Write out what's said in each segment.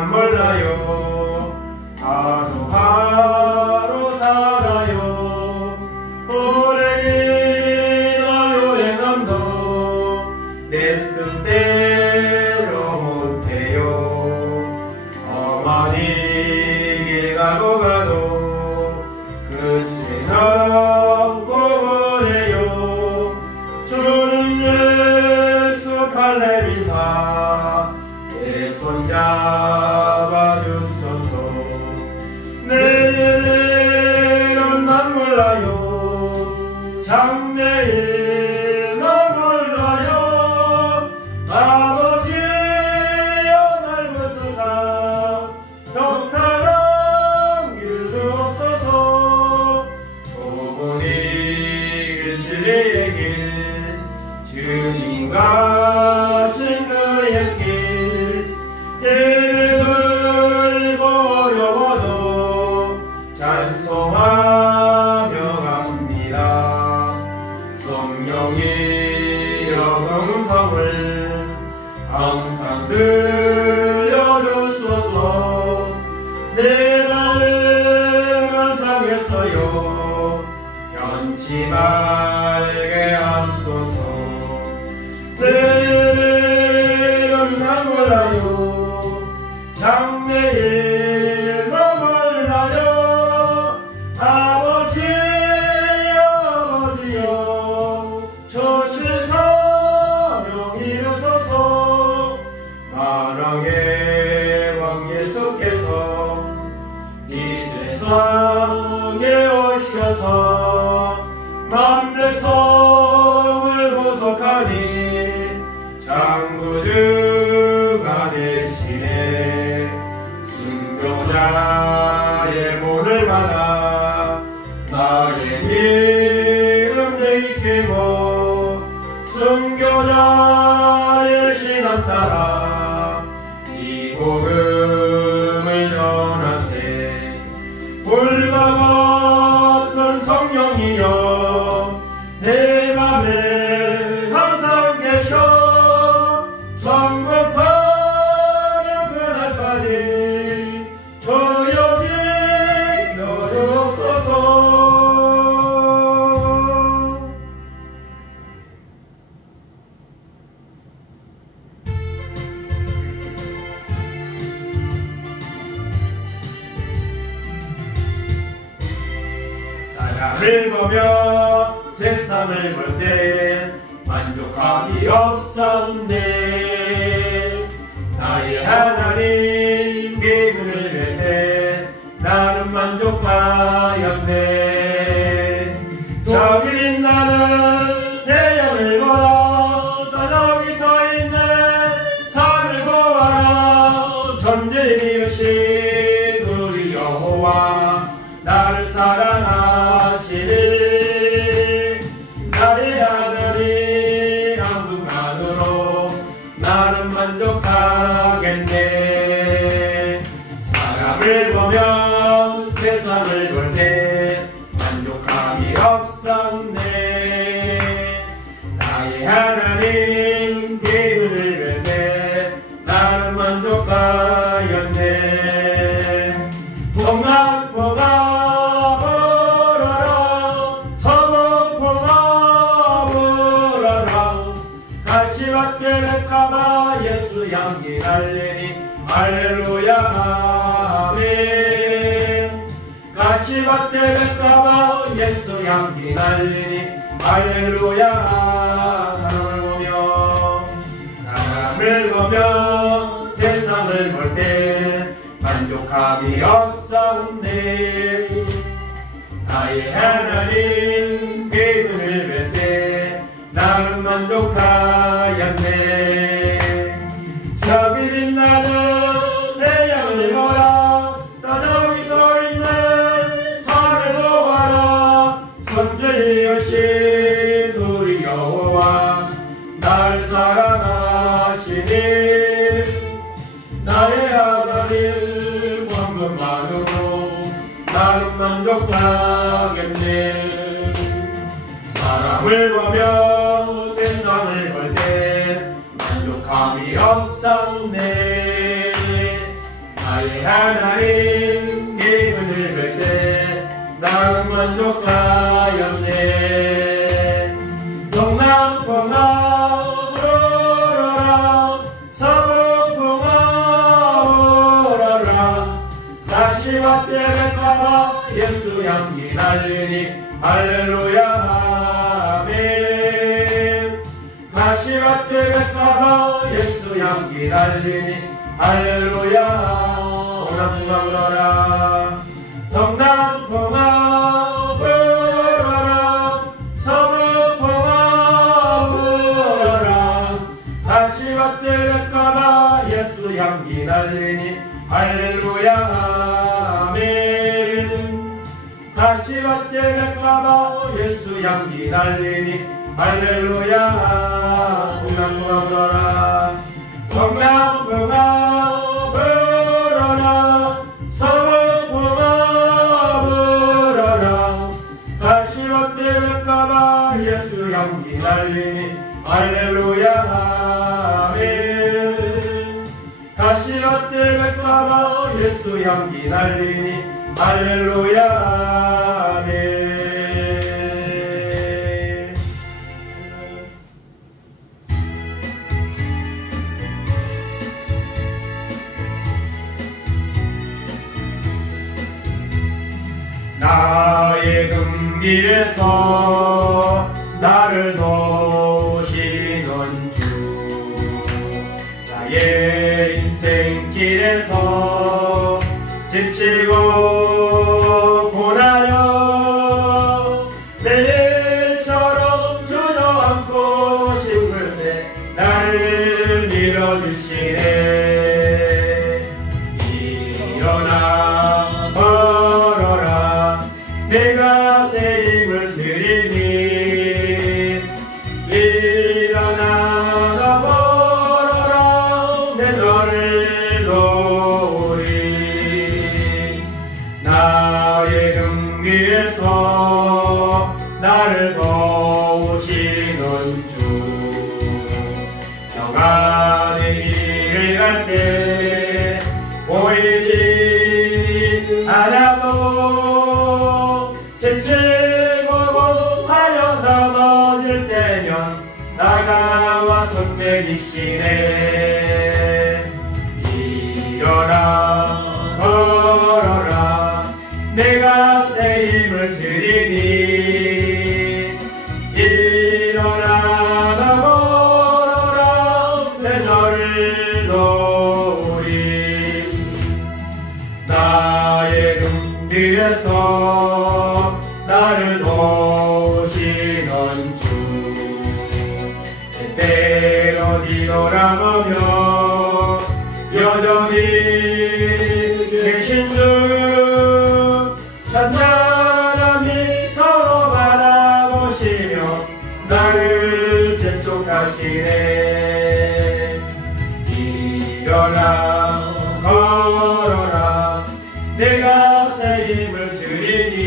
난 몰라요. 하루하루 살아요. 불행이나 요행함도 내 뜻대로 못해요. 어머니 길 가고 가도 끝이 없고 보내요. 주는 예수 팔레비사 내 손잡아 주소서. 내일은 난 몰라요. 장래일 난 몰라요. 아버지여 날 붙드사 동타랑 길 주옵소서. 좁은 길 진리의 길 주님 가신 그의 길 예배 들고 어려워도 찬송하며 갑니다. 성령이여 음성을 항상 들려주소서. 내 마음을 정했어요. 변치 말게 하소서. 내일은 난 몰라요. 장래일 난 몰라요. 아버지여 아버지여 저칠 사명 이루소서. 만왕의 왕 예수께서 이 세상에 오셔서 만백성을 구속하니 장구주가 대신에 순교자의 문을 받아 나의 믿음 지키고 순교자의 신앙 따라 이 복음을 전하세. 불과 같은 성령이여 내 맘에 항상 계셔. 천국 가는 그날까지 주여 지켜주옵소서. 사랑을 보며 세상을 볼 때 만족함이 없사온데 나의 하나님 기분을 낼 때 나는 만족하였네. 저기 나는 태양을 보아 또 저기 서 있는 산을 보아라. 전쟁이으신 우리 여호와 나를 사랑하시니 나의 하나님 한 분만으로 나는 만족하겠네. 사람을 보며 세상을 볼 때 만족함이 없었네. 나의 하나님 기분을 뵐 때 나는 만족하였네. 동남풍아 불어라 서북풍아 불어라 가시밭에 뵐까봐 예수 향기 날리니 할렐루야 아멘. 가시밭에 뵐까봐 예수 향기 날리니 할렐루야. 사람을 보며 세상을 볼 때 만족함이 없사온네. 나의 하나님 기분을 뵐 때 나는 만족하였네. 저기 빛나는 태양을 보라 또 저기 서 있는 산을 보아라. 천지이신 우리 여호와 날 사랑하시니 나의 하나님 원금만으로 나는 만족하겠네. 사람을 보며 세상을 볼 때 만족함이 없었네. 나의 하나님 기분을 뵐 때 나는 만족하였네. 동남풍아 불어라 서북풍아 불어라 다시 왔대 뵐까봐 예수 향기 날리니 할렐루야 아멘. 다시 왔대 뵐까봐 예수 향기 날리니 할렐루야. 동남풍아 불어라 동남풍아 불어라 서북풍아 불어라 다시 왔대 뵐까봐 예수 향기 날리니 할렐루야 아멘. 다시 왔대 뵐까봐 예수 향기 날리니 할렐루야. 동남풍아 불어라 동남풍아 불어라 서북풍아 불어라 다시 왔대 뵐까봐 예수 향기 날리니 할렐루야 아멘. 다시 왔대 뵐까봐 예수 향기 날리니 할렐루야 아멘. 나의 금길에서 나를 도우시는 주 나의 인생길에서 지치고 고나여 내일처럼 주저앉고 싶을 때 나를 밀어주시네. 일어나 걸어라 내가 새 힘을 드리니 일어나 걸어라 내 너를 도우리. 나의 등 위에서 나를 도우시는 주 평안의 길을 갈 때 보이지 않아도 지치고 고파여 넘어질 때면 다가와 손 내리시네. 일어나 걸어라 내가 새 힘을 드리니 일어나 걸어라 내 너를 도우리. 나의 등 뒤에서 나를 도우시는 주 때때로 뒤돌아보며 여전히 계신 주 잔잔함이 서로 바라보시며 나를 재촉하시네. 일어나 걸어라 내가 새 힘을 드리니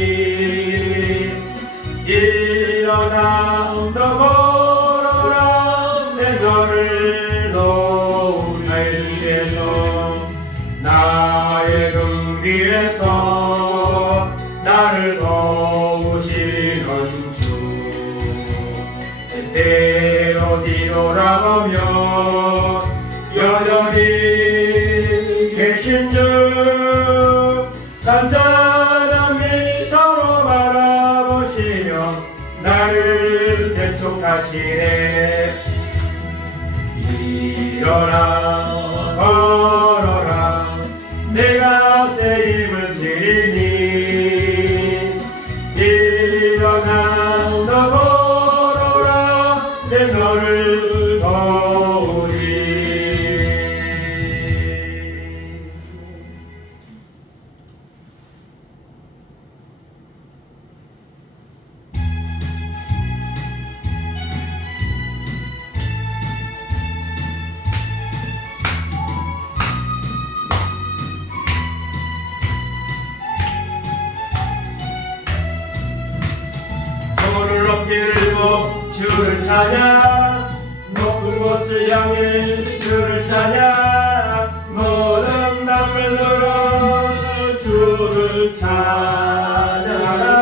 일어나 너 걸어라 내 너를 도우리에서 나의 등 위에서 나를 도우시는 주 때때로 뒤돌아보며 여전히 계신 주 잔잔함이 서로 바라보시며 나를 재촉하시네. 일어나 걸어라 내가 새 힘을 드리니 일어나 너 걸어라 내 너를 도우리. 손을 높이 들고 주를 찬양 높은 곳을 향해 주를 찬양 모든 담을 들어 주를 찬양하라.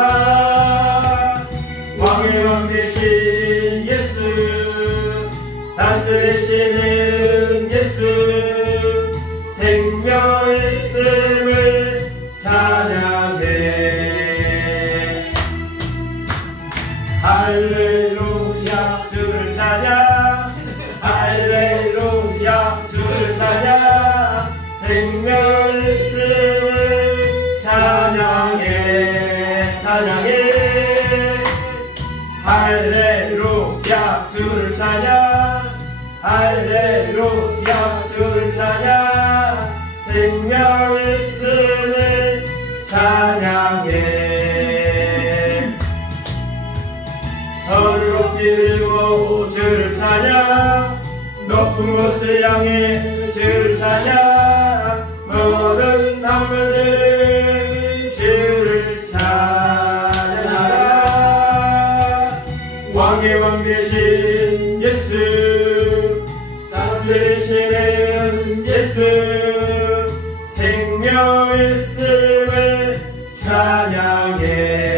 왕의 왕 되신 예수, 다스리시는 예수, 생명의 있음을 찬양해. 할렐루야 주를 찬양, 할렐루야 주를 찬양, 생명의 있음을 찬양해. 찬양해. 할렐루야 주를 찬양, 할렐루야 주를 찬양, 생명의 있음을 찬양해. 손을 높이 들고 주를 찬양, 높은 곳을 향해 주를 찬양, 모든 나무들 주를 찬양하라. 왕의 왕 되신 예수, 다스리시는 예수, 생명의 있음을 찬양해.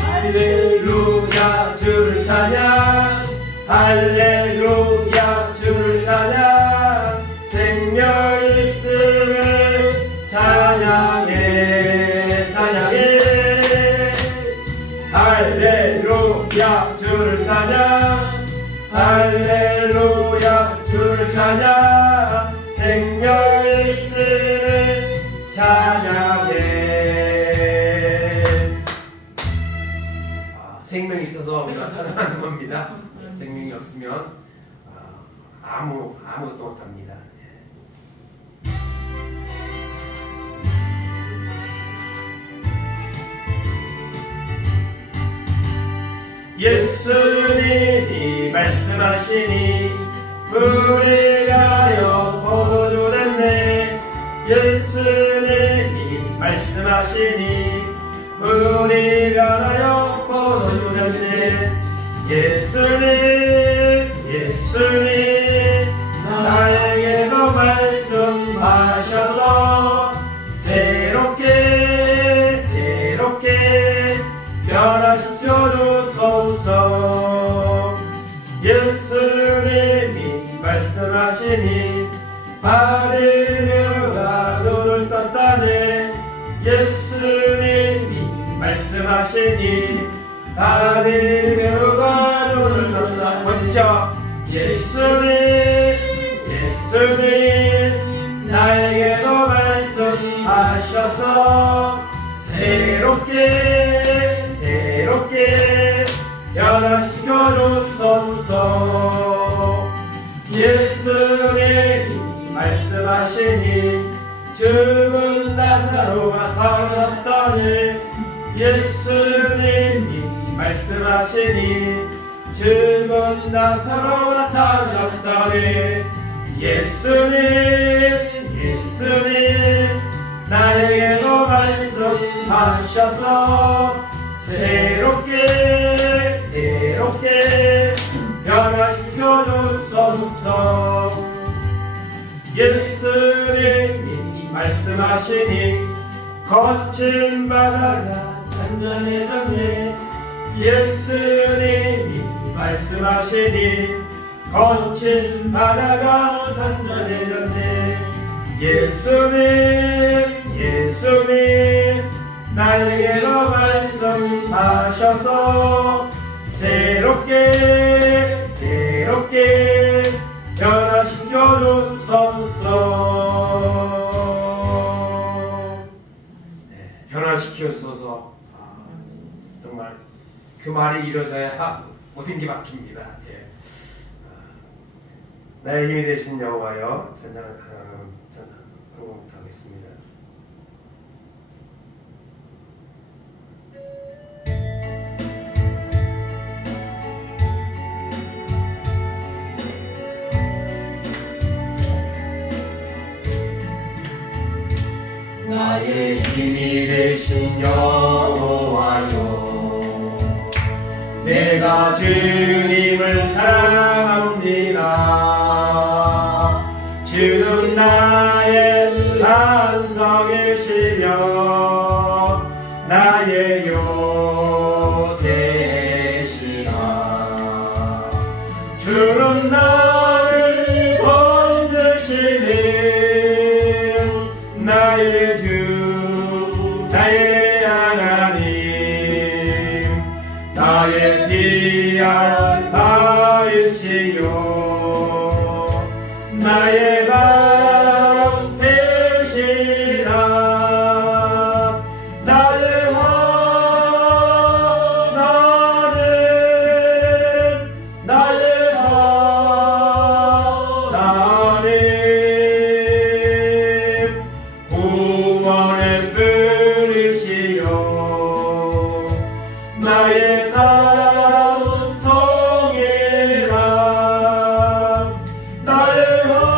할렐루야 주를 찬양, 할렐루야 주를 찬양, 생명의 있음을 찬양해. 찬양해. 할렐루야 주를 찬양, 할렐루야 주를 찬양, 생명의 있음을 찬양해. 생명이 있어서 우리가 찬양하는 겁니다. 생명이 없으면 아무것도 못합니다. 예수님이 말씀하시니 물이 가여 포도주 됐네. 예수님이 말씀하시니 물이 가여 포도주 됐네. 예수님 나에게도 말씀하셔서 새롭게 변화시켜 주소서. 예수님이 말씀하시니 바리새인가 눈을 떴다네. 예수님이 말씀하시니 바리새인가 눈을 떴다. 먼저 예수님 나에게도 말씀하셔서 새롭게 변화시켜 주소서. 예수님이 말씀하시니 죽은 나사로가 살았더니. 예수님이 말씀하시니 죽은 나사로가 살았더니. 예수님 나에게도 말씀하셔서 새롭게 변화시켜 주소서. 예수님이 말씀하시니 거친 바다가 잔잔해졌네. 예수님이 말씀하시니 거친 바다가 잔잔해졌네. 예수님 나에게도 말씀하셔서 새롭게 변화시켜 주소서. 변화시켜 주소서. 정말 그 말이 이루어져야 모든 게 바뀝니다. 나의 힘이 되신 여호와여, 찬양하겠습니다. 나의 힘이 되신 여호와여, 내가 주님을 사랑합니다. 주는 나의 주는 나를 건지시는 나의 주 나의 하나님 나의 귀한 마음이시요 나의 방 되시라 나의 하나님 나의 하나님 구원의 뿌리시요 나의 산성이라 나의 하나님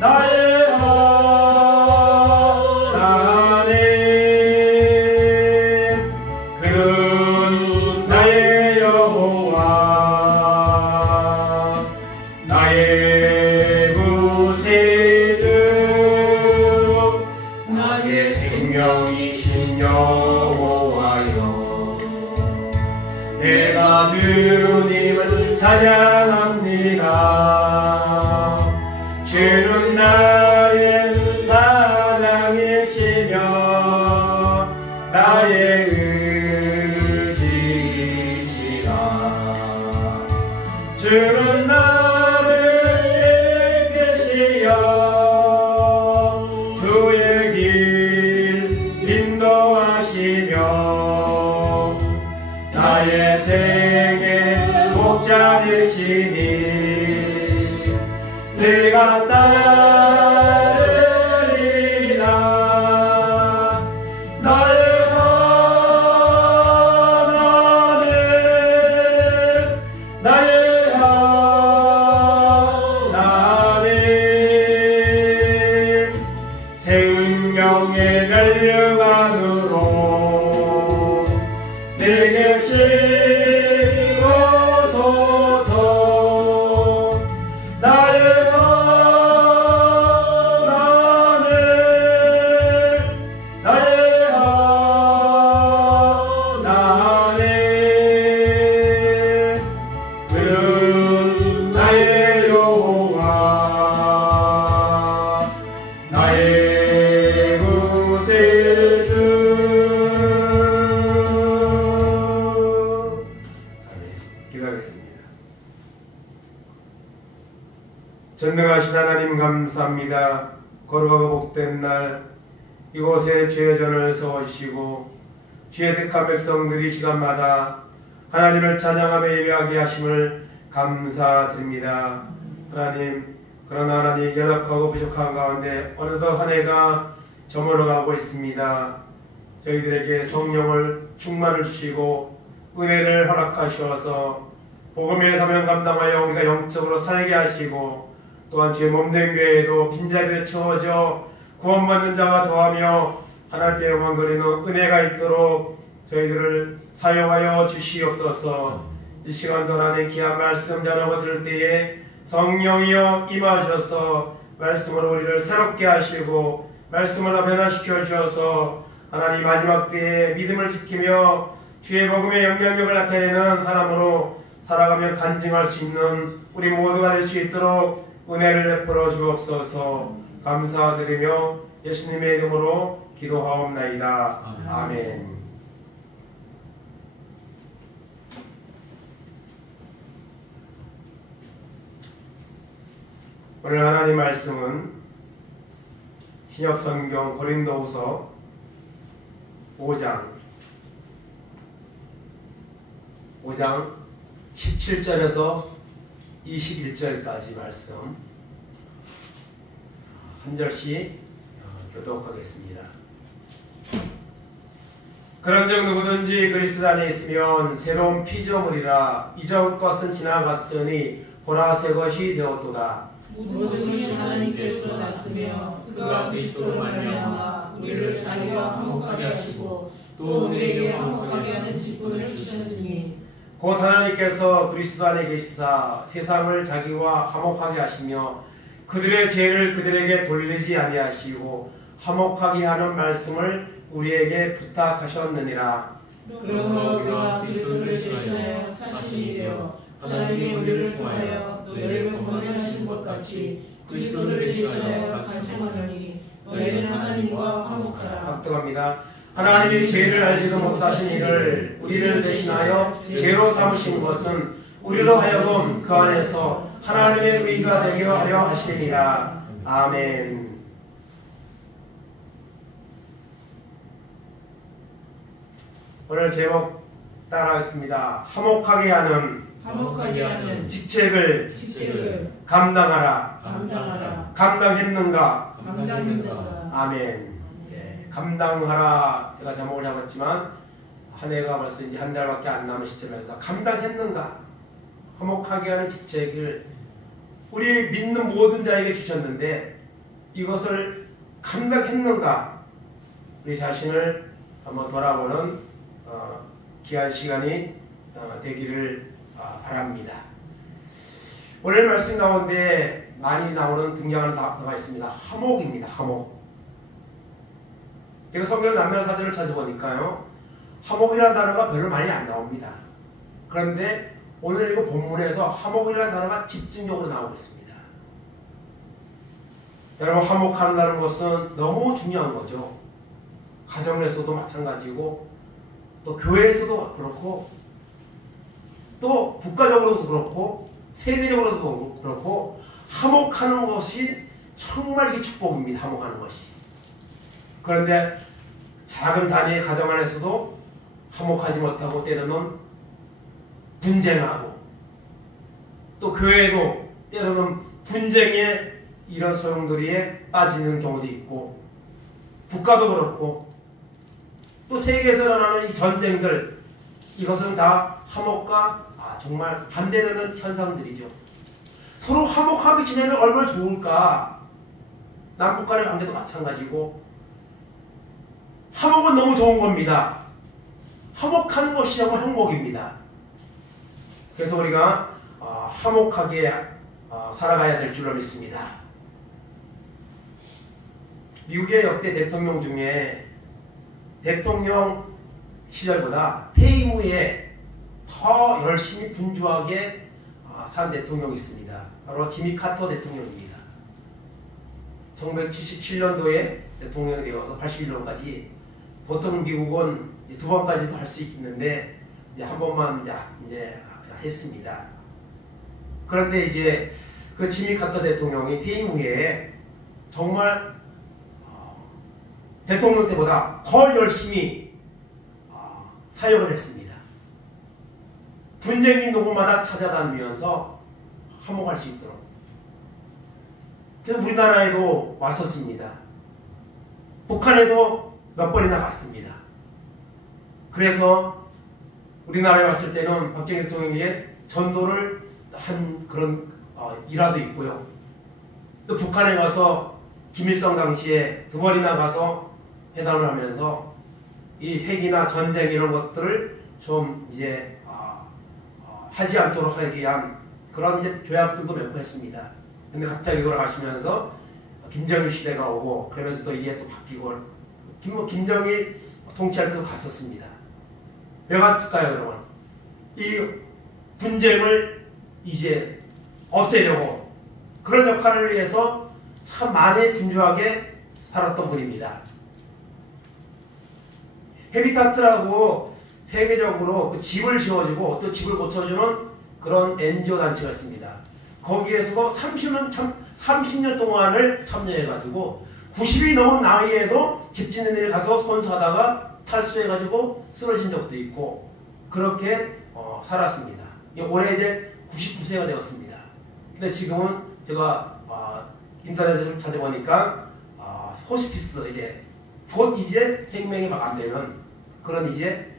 나의 하나님 그는 나의 여호와 나의 구세주 나의 생명이신 여호와여 내가 주님을 찬양합니다 주는 나의 사랑이시며 나의 의지시라 주는 나를 이끄시어 주의 길 인도하시며 나의 생의 목자 되시니 내가 따르리라 나의 하나님 나의 하나님 생명의 멸류관으로 내게 씻어소서 나의 하나님 나의 하나님 그는 나의 여호와 나의 구세주 아멘. 기도하겠습니다. 전능하신 하나님 감사합니다. 거룩하고 복된 날 이곳에 주의 전을 세워주시고 주의 택한 백성들이 시간마다 하나님을 찬양하며 예배하게 하심을 감사드립니다. 하나님 그러나 하나님 연약하고 부족한 가운데 어느덧 한 해가 저물어가고 있습니다. 저희들에게 성령을 충만을 주시고 은혜를 허락하셔서 복음의 사명 감당하여 우리가 영적으로 살게 하시고 또한 주의 몸된 교회에도 빈자리를 채워져 구원받는 자가 더하며 하나님께 영광 돌리는 은혜가 있도록 저희들을 사용하여 주시옵소서. 이 시간도 하나님 귀한 말씀 전하고 들을 때에 성령이여 임하셔서 말씀으로 우리를 새롭게 하시고 말씀으로 변화시켜 주셔서 하나님 마지막 때에 믿음을 지키며 주의 복음의 영향력을 나타내는 사람으로 살아가며 간증할 수 있는 우리 모두가 될 수 있도록 은혜를 베풀어 주옵소서. 감사드리며 예수님의 이름으로 기도하옵나이다. 아멘. 오늘 하나님 말씀은 신약성경 고린도후서 5장 17절에서 21절까지 말씀 한 절씩 교독하겠습니다. 그런즉 누구든지 그리스도 안에 있으면 새로운 피조물이라 이전 것은 지나갔으니 보라 새 것이 되었도다. 모든 것이 하나님께서 났으며 그가 그리스도로 말미암아 우리를 자기와 화목하게 하시고 또 우리에게 화목하게 하는 직분을 주셨으니 곧 하나님께서 그리스도 안에 계시사 세상을 자기와 화목하게 하시며 그들의 죄를 그들에게 돌리지 아니하시고 화목하게 하는 말씀을 우리에게 부탁하셨느니라. 그러므로 그가 그리스도를 대신하여 사신이 되어 하나님이 우리를 통하여 너희를 권면하신 것 같이 그리스도를 대신하여 간청하노니 너희는 하나님과 화목하라. 합독합니다. 하나님이 죄를 알지도 못하신 이를 우리를 대신하여 죄로 삼으신 것은 우리로 하여금 그 안에서 하나님의 의가 되게 하려 하시니라. 아멘. 오늘 제목 따라하겠습니다. 화목하게 하는 직책을 감당하라. 감당했는가? 아멘. 예, 감당하라. 제가 제목을 잡았지만 한 해가 벌써 이제 한 달밖에 안 남은 시점에서 감당했는가? 화목하게 하는 직책을 우리 믿는 모든 자에게 주셨는데 이것을 감당했는가? 우리 자신을 한번 돌아보는 귀한 시간이 되기를 바랍니다. 오늘 말씀 가운데 많이 나오는 등장하는 단어가 있습니다. 화목입니다. 화목. 제가 성경 남녀사전을 찾아보니까요, 화목이라는 단어가 별로 많이 안 나옵니다. 그런데 오늘 이거 본문에서 화목이라는 단어가 집중적으로 나오고 있습니다. 여러분, 화목한다는 것은 너무 중요한 거죠. 가정에서도 마찬가지고 또 교회에서도 그렇고 또 국가적으로도 그렇고 세계적으로도 그렇고 화목하는 것이 정말 이게 축복입니다. 화목하는 것이. 그런데 작은 단위의 가정 안에서도 화목하지 못하고 때로는 분쟁하고 또 교회도 때로는 분쟁에 이런 소용돌이에 빠지는 경우도 있고 국가도 그렇고 또 세계에서 일어나는 이 전쟁들, 이것은 다 화목과 정말 반대되는 현상들이죠. 서로 화목하게 지내면 얼마나 좋을까. 남북 간의 관계도 마찬가지고 화목은 너무 좋은 겁니다. 화목하는 것이 정말 행복입니다. 그래서 우리가 화목하게 살아가야 될 줄로 믿습니다. 미국의 역대 대통령 중에 대통령 시절보다 퇴임 후에 더 열심히 분주하게 산 대통령이 있습니다. 바로 지미 카터 대통령입니다. 1977년도에 대통령이 되어서 81년까지 보통 미국은 두 번까지도 할 수 있는데 이제 한 번만 이제 했습니다. 그런데 이제 그 지미 카터 대통령이 퇴임 후에 정말 대통령 때보다 더 열심히 사역을 했습니다. 분쟁인 누구마다 찾아다니면서 화목할 수 있도록. 그래서 우리나라에도 왔었습니다. 북한에도 몇 번이나 갔습니다. 그래서 우리나라에 왔을 때는 박정희 대통령에게 전도를 한 그런 일화도 있고요. 또 북한에 가서 김일성 당시에 두 번이나 가서 회담을 하면서 이 핵이나 전쟁 이런 것들을 좀 이제 하지 않도록 하기 위한 그런 이제 조약들도 맺고 했습니다. 근데 갑자기 돌아가시면서 김정일 시대가 오고 그러면서 또 이게 또 바뀌고 김정일 통치할 때도 갔었습니다. 왜 갔을까요, 여러분? 이 분쟁을 이제 없애려고 그런 역할을 위해서 참 많이 분주하게 살았던 분입니다. 헤비타트라고 세계적으로 그 집을 지어주고 또 집을 고쳐주는 그런 NGO 단체가 있습니다. 거기에서도 30년 동안을 참여해가지고 90이 넘은 나이에도 집 짓는 일에 가서 선수하다가 탈수해가지고 쓰러진 적도 있고 그렇게 살았습니다. 올해 이제 99세가 되었습니다. 근데 지금은 제가 인터넷을 찾아보니까 호스피스 이제 곧 이제 생명이 막 안 되는 그런 이제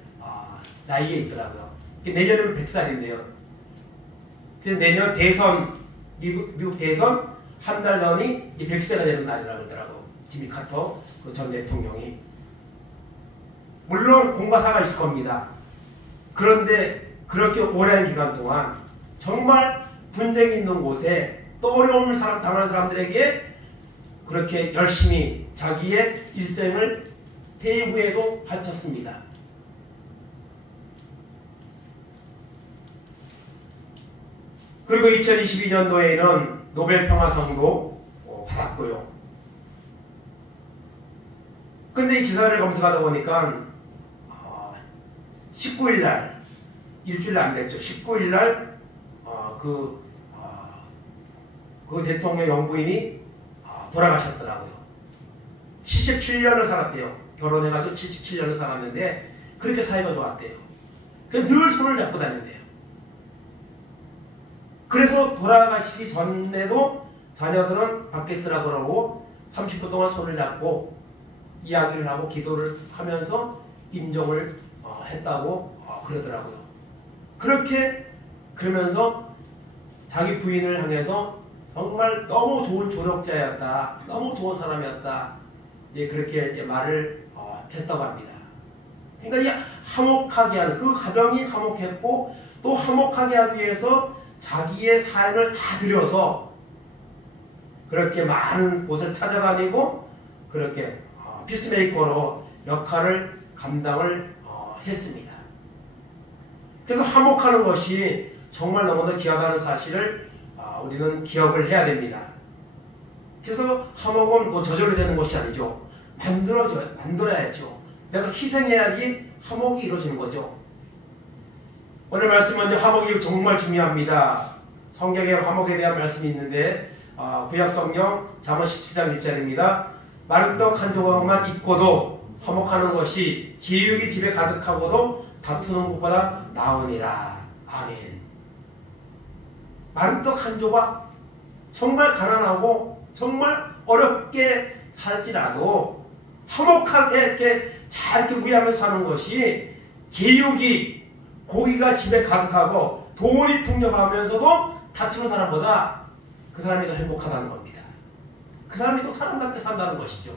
나이에 있더라고요. 내년에는 100살인데요. 내년 대선 미국 대선 한 달 전이 100세가 되는 날이라고 그러더라고. 지미 카터 그 전 대통령이. 물론 공과사가 있을 겁니다. 그런데 그렇게 오랜 기간 동안 정말 분쟁이 있는 곳에 또 어려움을 당하는 사람들에게 그렇게 열심히 자기의 일생을 퇴임 후에도 바쳤습니다. 그리고 2022년도에는 노벨 평화상도 받았고요. 근데 이 기사를 검색하다 보니까 19일 날, 일주일 안 됐죠. 19일 날 그 대통령 영부인이 돌아가셨더라고요. 77년을 살았대요. 결혼해가지고 77년을 살았는데 그렇게 사이가 좋았대요. 늘 손을 잡고 다닌대요. 그래서 돌아가시기 전에도 자녀들은 밖에 있으라 그러고 30분 동안 손을 잡고 이야기를 하고 기도를 하면서 임종을 했다고 그러더라고요. 그러면서 자기 부인을 향해서 정말 너무 좋은 조력자였다, 너무 좋은 사람이었다, 그렇게 말을 했다고 합니다. 그러니까 이 화목하게 하는, 그 가정이 화목했고 또 화목하게 하기 위해서 자기의 삶을 다 들여서 그렇게 많은 곳을 찾아다니고 그렇게 피스메이커로 역할을 감당을 했습니다. 그래서 화목하는 것이 정말 너무나 귀하다는 사실을 우리는 기억을 해야 됩니다. 그래서 화목은 뭐 저절로 되는 것이 아니죠. 만들어야죠. 내가 희생해야지 화목이 이루어지는 거죠. 오늘 말씀은 화목이 정말 중요합니다. 성경에 화목에 대한 말씀이 있는데 구약성경 잠언 17장 1절입니다. 마른 떡 한 조각만 있고도 화목하는 것이 지육이 집에 가득하고도 다투는 것보다 나으니라. 아멘. 마른 떡 한 조각, 정말 가난하고 정말 어렵게 살지라도 화목하게 이렇게 잘 이렇게 위하면서 사는 것이 제육이 고기가 집에 가득하고 돈이 풍족하면서도 다투는 사람보다 그 사람이 더 행복하다는 겁니다. 그 사람이 더 사람답게 산다는 것이죠.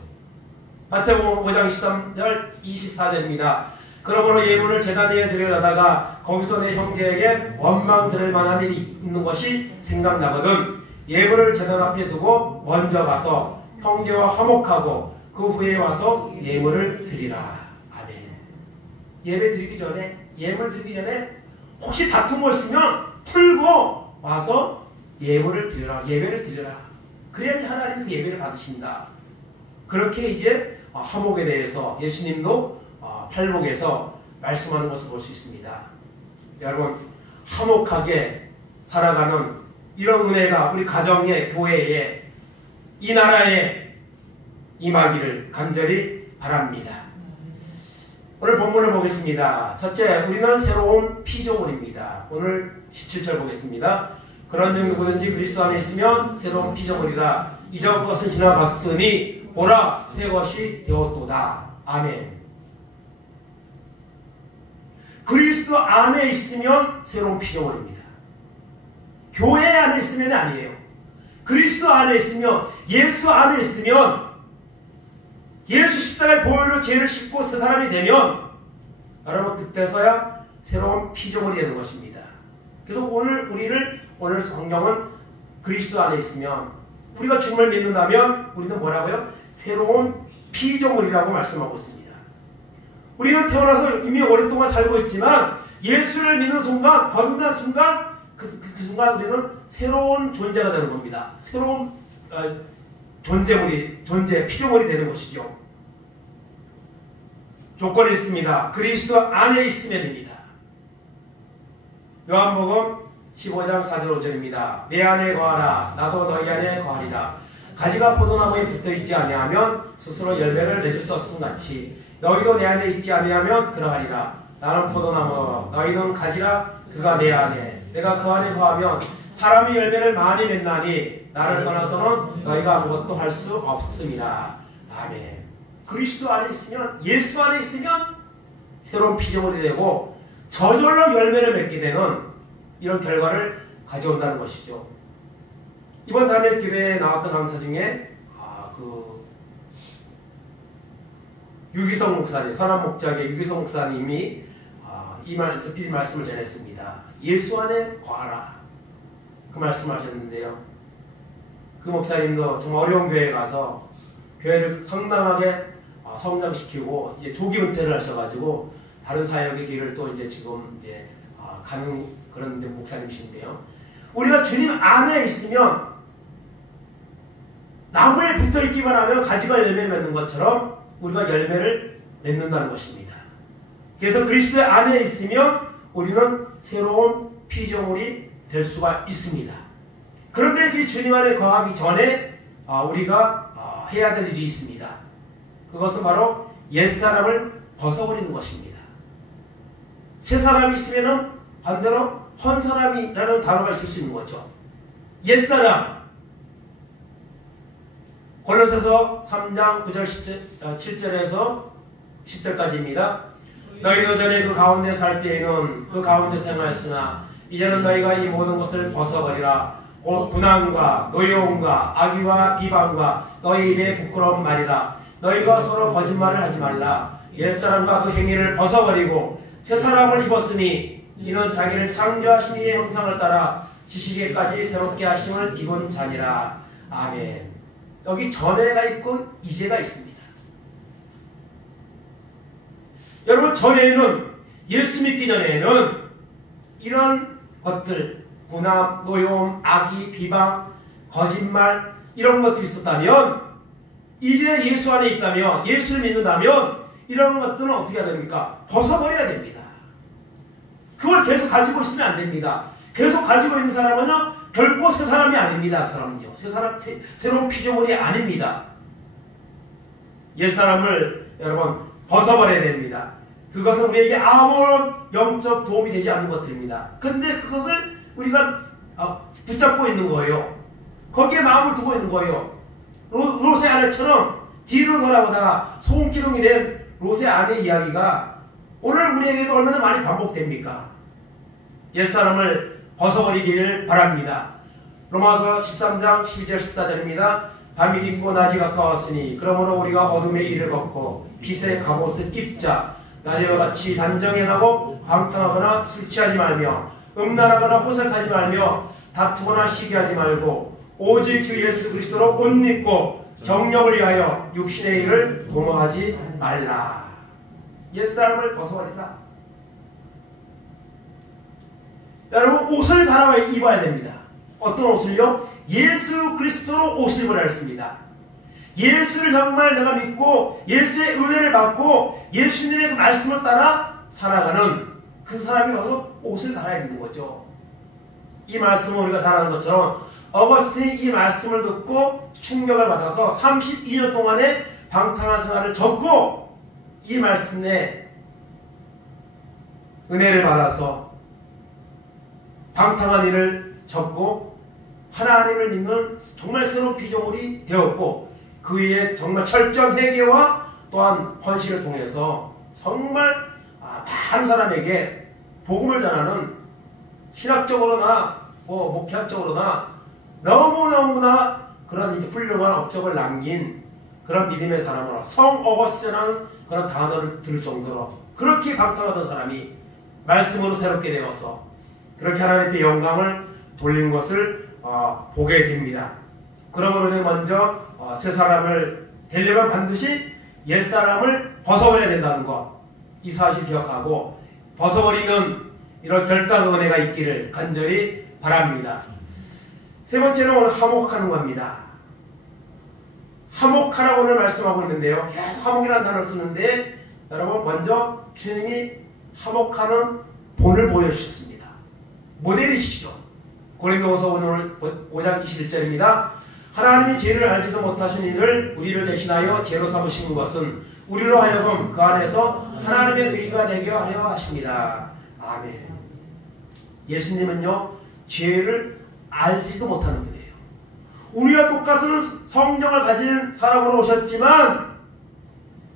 마태복음 5장 13절 24절입니다. 그러므로 예물을 제단 위에 드리려다가 거기서 내 형제에게 원망 들을 만한 일이 있는 것이 생각나거든 예물을 제단 앞에 두고 먼저 가서 형제와 화목하고 그 후에 와서 예물을 드리라. 아멘. 예배 드리기 전에, 예물 드리기 전에 혹시 다툰 거 있으면 풀고 와서 예물을 드리라, 예배를 드리라. 그래야지 하나님 그 예배를 받으신다. 그렇게 이제 화목에 대해서 예수님도 팔복에서 말씀하는 것을 볼 수 있습니다. 여러분, 화목하게 살아가는 이런 은혜가 우리 가정에, 교회에, 이 나라에 임하기를 간절히 바랍니다. 오늘 본문을 보겠습니다. 첫째, 우리는 새로운 피조물입니다. 오늘 17절 보겠습니다. 그런 중 누구든지 그리스도 안에 있으면 새로운 피조물이라. 이전 것은 지나갔으니 보라 새 것이 되었도다. 아멘. 그리스도 안에 있으면 새로운 피조물입니다. 교회 안에 있으면 아니에요. 그리스도 안에 있으면, 예수 안에 있으면, 예수 십자가의 보혈로 죄를 씻고 새 사람이 되면 여러분 그때서야 새로운 피조물이 되는 것입니다. 그래서 오늘 성경은 그리스도 안에 있으면, 우리가 주님을 믿는다면 우리는 뭐라고요? 새로운 피조물이라고 말씀하고 있습니다. 우리는 태어나서 이미 오랫동안 살고 있지만 예수를 믿는 순간, 거듭난 순간 그 순간 우리는 새로운 존재가 되는 겁니다. 새로운 피조물이 되는 것이죠. 조건이 있습니다. 그리스도 안에 있으면 됩니다. 요한복음 15장 4절 5절입니다. 내 안에 거하라. 나도 너희 안에 거하리라. 가지가 포도나무에 붙어있지 아니하면 스스로 열매를 맺을 수 없음 같이 너희도 내 안에 있지 아니하면 그러하리라. 나는 포도나무, 너희는 가지라. 그가 내 안에, 내가 그 안에 거하면 사람이 열매를 많이 맺나니 나를 떠나서는 너희가 아무것도 할 수 없음이라. 아멘. 그리스도 안에 있으면, 예수 안에 있으면 새로운 피조물이 되고 저절로 열매를 맺게 되는 이런 결과를 가져온다는 것이죠. 이번 다니엘 기회에 나왔던 강사 중에 유기성 목사님, 선한 목자의 유기성 목사님이 이 말씀을 전했습니다. 예수 안에 거하라. 그 말씀하셨는데요. 그 목사님도 정말 어려운 교회에 가서 교회를 상당하게 성장시키고 이제 조기 은퇴를 하셔가지고 다른 사역의 길을 또 이제 지금 가는 그런 목사님이신데요. 우리가 주님 안에 있으면 나무에 붙어있기만 하면 가지가 열매를 맺는 것처럼 우리가 열매를 맺는다는 것입니다. 그래서 그리스도 안에 있으면 우리는 새로운 피조물이 될 수가 있습니다. 그런데 이 주님 안에 거하기 전에 우리가 해야 될 일이 있습니다. 그것은 바로 옛사람을 벗어버리는 것입니다. 새 사람이 있으면 반대로 헌사람이라는 단어가 있을 수 있는 거죠. 옛사람. 골로새서 3장 9절 7절에서 10절까지입니다. 너희도 전에 그 가운데 살 때에는 그 가운데 생활했으나 이제는 너희가 이 모든 것을 벗어버리라. 곧 분함과 노여움과 악의와 비방과 너희 입에 부끄러운 말이라. 너희가 서로 거짓말을 하지 말라. 옛사람과 그 행위를 벗어버리고 새 사람을 입었으니 이는 자기를 창조하신 이의 형상을 따라 지식에까지 새롭게 하심을 입은 자니라. 아멘. 여기 전에가 있고 이제가 있습니다. 여러분, 전에는 예수 믿기 전에는 이런 것들, 분함, 노여움, 악의, 비방, 거짓말 이런 것들이 있었다면 이제 예수 안에 있다면, 예수를 믿는다면 이런 것들은 어떻게 해야 됩니까? 벗어버려야 됩니다. 그걸 계속 가지고 있으면 안 됩니다. 계속 가지고 있는 사람은요, 결코 새 사람이 아닙니다. 그 사람은요, 새로운 피조물이 아닙니다. 옛 사람을 여러분 벗어버려야 됩니다. 그것은 우리에게 아무런 영적 도움이 되지 않는 것들입니다. 근데 그것을 우리가 붙잡고 있는 거예요. 거기에 마음을 두고 있는 거예요. 롯의 아내처럼 뒤로 돌아보다가 소금기둥이 된 롯의 아내 이야기가 오늘 우리에게도 얼마나 많이 반복됩니까? 옛사람을 벗어버리기를 바랍니다. 로마서 13장 12절 14절입니다. 밤이 깊고 낮이 가까웠으니 그러므로 우리가 어둠의 일을 걷고 빛의 갑옷을 입자. 낮에와 같이 단정행하고 방탕하거나 술 취하지 말며 음란하거나 호색하지 말며 다투거나 시기하지 말고 오직 주 예수 그리스도로 옷 입고 정력을 위하여 육신의 일을 도모하지 말라. 옛사람을 벗어버린다. 여러분, 옷을 갈아 입어야 됩니다. 어떤 옷을요? 예수 그리스도로 옷을 입으라 했습니다. 예수를 정말 내가 믿고 예수의 은혜를 받고 예수님의 그 말씀을 따라 살아가는 그 사람이 바로 옷을 갈아입는 거죠. 이 말씀을 우리가 잘 아는 것처럼 어거스틴이 이 말씀을 듣고 충격을 받아서 32년 동안의 방탕한 생활을 접고 이 말씀에 은혜를 받아서 방탕한 일을 접고 하나님을 믿는 정말 새로운 피조물이 되었고 그 위에 정말 철저한 회개와 또한 헌신을 통해서 정말 많은 사람에게 복음을 전하는 신학적으로나 목회학적으로나 너무너무나 그런 이제 훌륭한 업적을 남긴 그런 믿음의 사람으로 성 어거스틴이라는 그런 단어를 들을 정도로 그렇게 방탕하던 사람이 말씀으로 새롭게 되어서 그렇게 하나님께 영광을 돌린 것을 보게 됩니다. 그러므로 먼저 새 사람을 되려면 반드시 옛 사람을 벗어버려야 된다는 것, 이 사실 기억하고 벗어버리는 이런 결단 은혜가 있기를 간절히 바랍니다. 세 번째는 오늘 화목하는 겁니다. 화목하라고 오늘 말씀하고 있는데요. 계속 화목이라는 단어를 쓰는데 여러분 먼저 주님이 화목하는 본을 보여주셨습니다. 모델이시죠. 고린도후서 오늘 5장 21절입니다. 하나님이 죄를 알지도 못하신 이를 우리를 대신하여 죄로 삼으신 것은 우리로 하여금 그 안에서 하나님의 의가 되게 하려 하십니다. 아멘. 예수님은요, 죄를 알지도 못하는 분이에요. 우리와 똑같은 성령을 가진 사람으로 오셨지만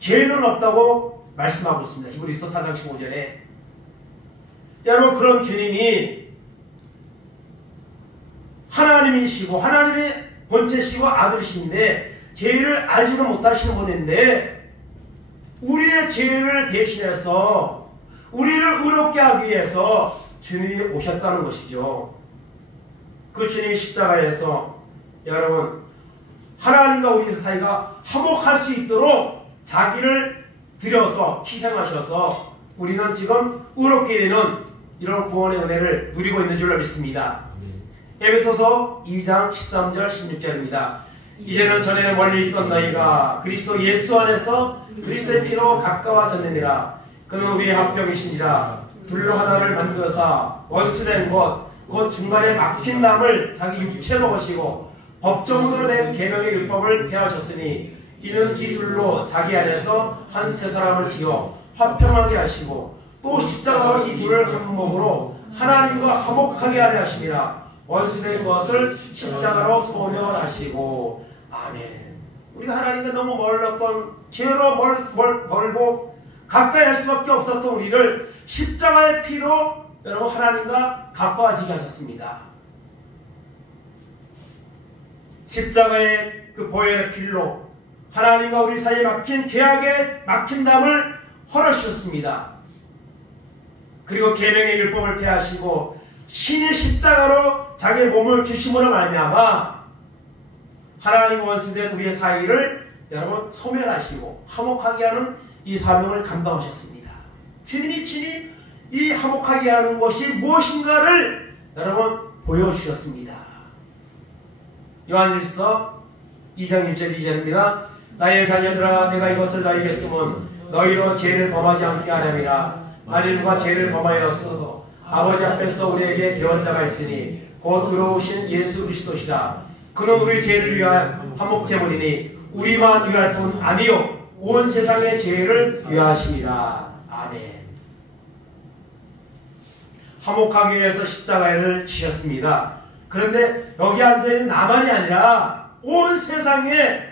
죄는 없다고 말씀하고 있습니다. 히브리서 4장 15절에. 여러분, 그런 주님이 하나님이시고 하나님의 본체시고 아들이신데 죄를 알지도 못하시는 분인데 우리의 죄를 대신해서 우리를 의롭게 하기 위해서 주님이 오셨다는 것이죠. 그 주님이 십자가에서 여러분 하나님과 우리 사이가 화목할 수 있도록 자기를 들여서 희생하셔서 우리는 지금 의롭게 되는 이런 구원의 은혜를 누리고 있는 줄로 믿습니다. 에베소서 2장 13절 16절입니다. 이제는 전에 멀리 있던 너희가 그리스도 예수 안에서 그리스도의 피로 가까워졌느니라. 그는 우리의 합병이시니라. 둘로 하나를 만들어서 원수된 것 곧 중간에 막힌 담을 자기 육체로 거시고 법정으로 된 계명의 율법을 폐하셨으니 이는 이 둘로 자기 안에서 한 세 사람을 지어 화평하게 하시고 또 십자가로 이 둘을 한 몸으로 하나님과 화목하게 하려 하심이라. 원수된 것을 십자가로 소멸하시고. 아멘. 우리가 하나님과 너무 멀었던 죄로 멀고 가까이 할 수밖에 없었던 우리를 십자가의 피로 여러분 하나님과 가까워지게 하셨습니다. 십자가의 그 보혈의 피로 하나님과 우리 사이에 막힌 죄악의 막힌 담을 헐어주셨습니다. 그리고 계명의 율법을 폐하시고 신의 십자가로 자기의 몸을 주심으로 말미암아 하나님과 원수된 우리의 사이를 여러분 소멸하시고 화목하게 하는 이 사명을 감당하셨습니다. 주님이 친히 이 화목하게 하는 것이 무엇인가를 여러분 보여주셨습니다. 요한일서 2장 1절 2절입니다. 나의 자녀들아 내가 이것을 너희에게 쓰면 너희로 죄를 범하지 않게 하려니라. 만일 누가 죄를 범하였어도 아버지 앞에서 우리에게 대언자가 있으니 곧 의로우신 예수 그리스도시다. 그는 우리 죄를 위한 화목제물이니 우리만 위할 뿐 아니요 온 세상의 죄를 위하시니라. 아멘. 화목하기 위해서 십자가를 지셨습니다. 그런데 여기 앉아있는 나만이 아니라 온 세상의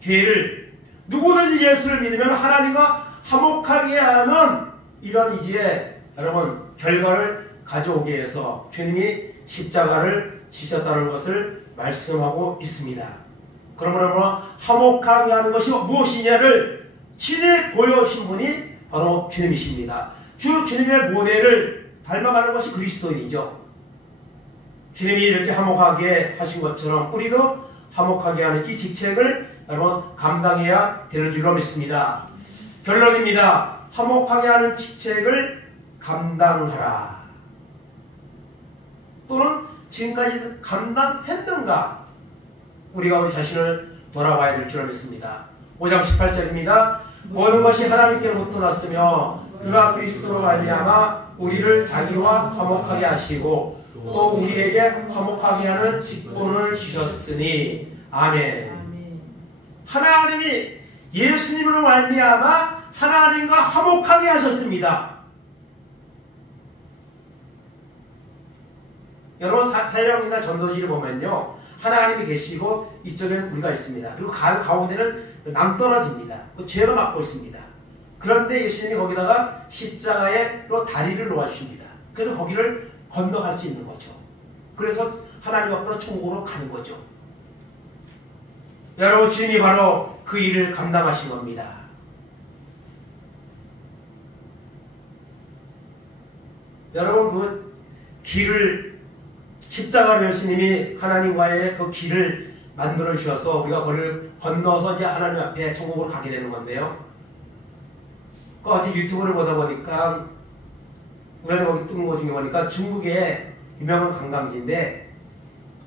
죄를 누구든지 예수를 믿으면 하나님과 화목하게 하는 이런 이제 여러분 결과를 가져오기 위해서 주님이 십자가를 지셨다는 것을 말씀하고 있습니다. 그러므로 화목하게 하는 것이 무엇이냐를 친히 보여주신 분이 바로 주님이십니다. 주님의 모델을 닮아가는 것이 그리스도인이죠. 주님이 이렇게 화목하게 하신 것처럼 우리도 화목하게 하는 이 직책을 여러분 감당해야 되는 줄로 믿습니다. 결론입니다. 화목하게 하는 직책을 감당하라. 또는 지금까지 감당했는가? 우리가 우리 자신을 돌아봐야 될 줄로 믿습니다. 5장 18절입니다. 모든 것이 하나님께로부터 났으며 그가 그리스도로 말미암아 우리를 자기와 화목하게 하시고 또 우리에게 화목하게 하는 직분을 주셨으니. 아멘. 하나님이 예수님으로 말미암아 하나님과 화목하게 하셨습니다. 여러분 사형이나 전도지를 보면요 하나님이 계시고 이쪽에는 우리가 있습니다. 그리고 가운데는 남떨어집니다. 죄로 막고 있습니다. 그런데 예수님이 거기다가 십자가로 다리를 놓아주십니다. 그래서 거기를 건너갈 수 있는 거죠. 그래서 하나님 앞으로 천국으로 가는 거죠. 여러분 주님이 바로 그 일을 감당하신 겁니다. 여러분 그 길을 십자가로 예수님이 하나님과의 그 길을 만들어 주셔서 우리가 그를 건너서 이제 하나님 앞에 천국으로 가게 되는 건데요. 어제 유튜브를 보다 보니까 우연히 거기 뜬 거 중에 보니까 중국의 유명한 관광지인데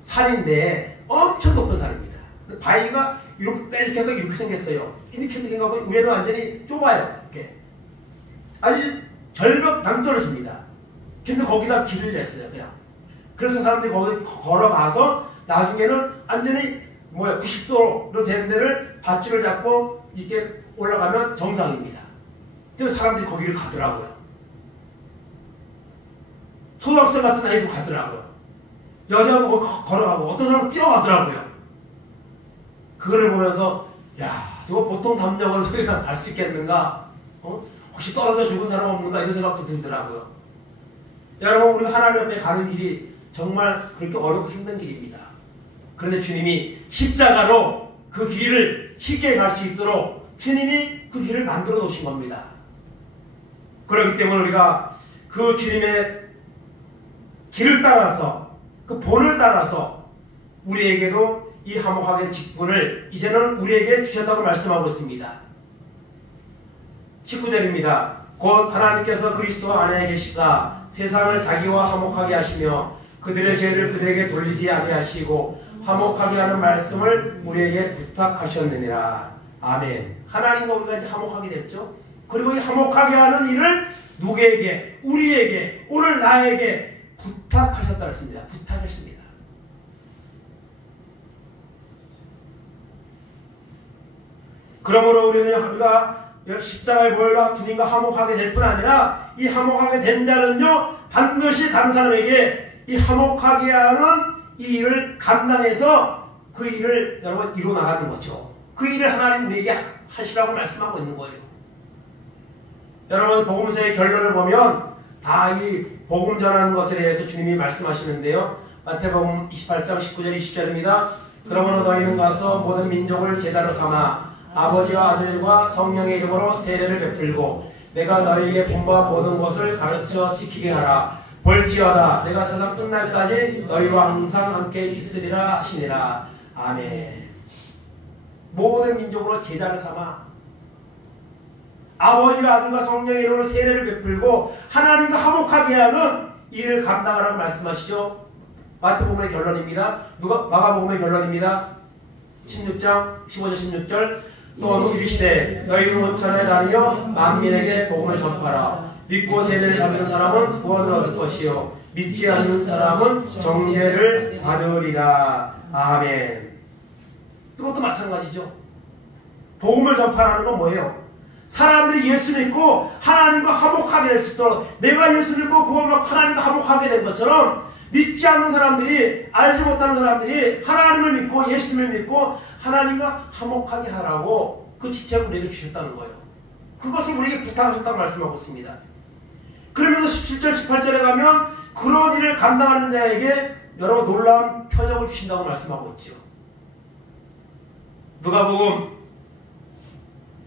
산인데 엄청 높은 산입니다. 바위가 이렇게 빼죽해서 이렇게 생겼어요. 이렇게 생각하고 위에는 완전히 좁아요. 이렇게 아주 절벽 낭떠러집니다. 근데 거기다 길을 냈어요. 그냥. 그래서 사람들이 거기 걸어가서 나중에는 완전히 90도로 된 데를 밧줄을 잡고 이렇게 올라가면 정상입니다. 그래서 사람들이 거기를 가더라고요. 초등학생 같은 나이도 가더라고요. 여자도 거기 걸어가고 어떤 사람은 뛰어가더라고요. 그거를 보면서 야 저거 보통 담력으로 저기가 갈 수 있겠는가? 혹시 떨어져 죽은 사람 없는가? 이런 생각도 들더라고요. 여러분 우리가 하나님 앞에 가는 길이 정말 그렇게 어렵고 힘든 길입니다. 그런데 주님이 십자가로 그 길을 쉽게 갈 수 있도록 주님이 그 길을 만들어 놓으신 겁니다. 그렇기 때문에 우리가 그 주님의 길을 따라서 그 본을 따라서 우리에게도 이 화목하게 직분을 이제는 우리에게 주셨다고 말씀하고 있습니다. 19절입니다. 곧 하나님께서 그리스도 안에 계시사 세상을 자기와 화목하게 하시며 그들의 죄를 그들에게 돌리지 아니하시고 화목하게 하는 말씀을 우리에게 부탁하셨느니라. 아멘. 하나님과 우리가 이제 화목하게 됐죠. 그리고 이 화목하게 하는 일을 누구에게? 우리에게, 오늘 나에게 부탁하셨다 했습니다. 부탁했습니다. 그러므로 우리가 십자가에 모여라 주님과 화목하게 될 뿐 아니라 이 화목하게 된 자는요 반드시 다른 사람에게 이 화목하게 하는 이 일을 감당해서 그 일을 여러분 이루어나가는 거죠. 그 일을 하나님 우리에게 하시라고 말씀하고 있는 거예요. 여러분 복음서의 결론을 보면 다 이 복음 전하는 것에 대해서 주님이 말씀하시는데요. 마태복음 28장 19절 20절입니다. 그러므로 너희는 가서 모든 민족을 제자로 삼아 아버지와 아들과 성령의 이름으로 세례를 베풀고 내가 너희에게 분부한 모든 것을 가르쳐 지키게 하라. 볼지어다 내가 세상 끝날까지 너희와 항상 함께 있으리라 하시니라. 아멘. 모든 민족으로 제자를 삼아 아버지와 아들과 성령의 이름으로 세례를 베풀고 하나님과 화목하게 하는 일을 감당하라고 말씀하시죠. 마태복음의 결론입니다. 마가복음의 결론입니다. 16장 15절 16절 또 이르시되 너희는 온천에 다니며 만민에게 복음을 전파하라. 믿고 세례를 받는 사람은 구원을 얻을 것이요 믿지 않는 사람은 정죄를 받으리라. 아멘. 이것도 마찬가지죠. 복음을 전파하는 건 뭐예요? 사람들이 예수 믿고 하나님과 화목하게 될 수 있도록 내가 예수 믿고 구원받고 하나님과 화목하게 된 것처럼 믿지 않는 사람들이 알지 못하는 사람들이 하나님을 믿고 예수님을 믿고 하나님과 화목하게 하라고 그 직책을 우리에게 주셨다는 거예요. 그것을 우리에게 부탁하셨다고 말씀하고 있습니다. 그러면서 17절 18절에 가면 그런 일을 감당하는 자에게 여러분 놀라운 표적을 주신다고 말씀하고 있죠. 누가복음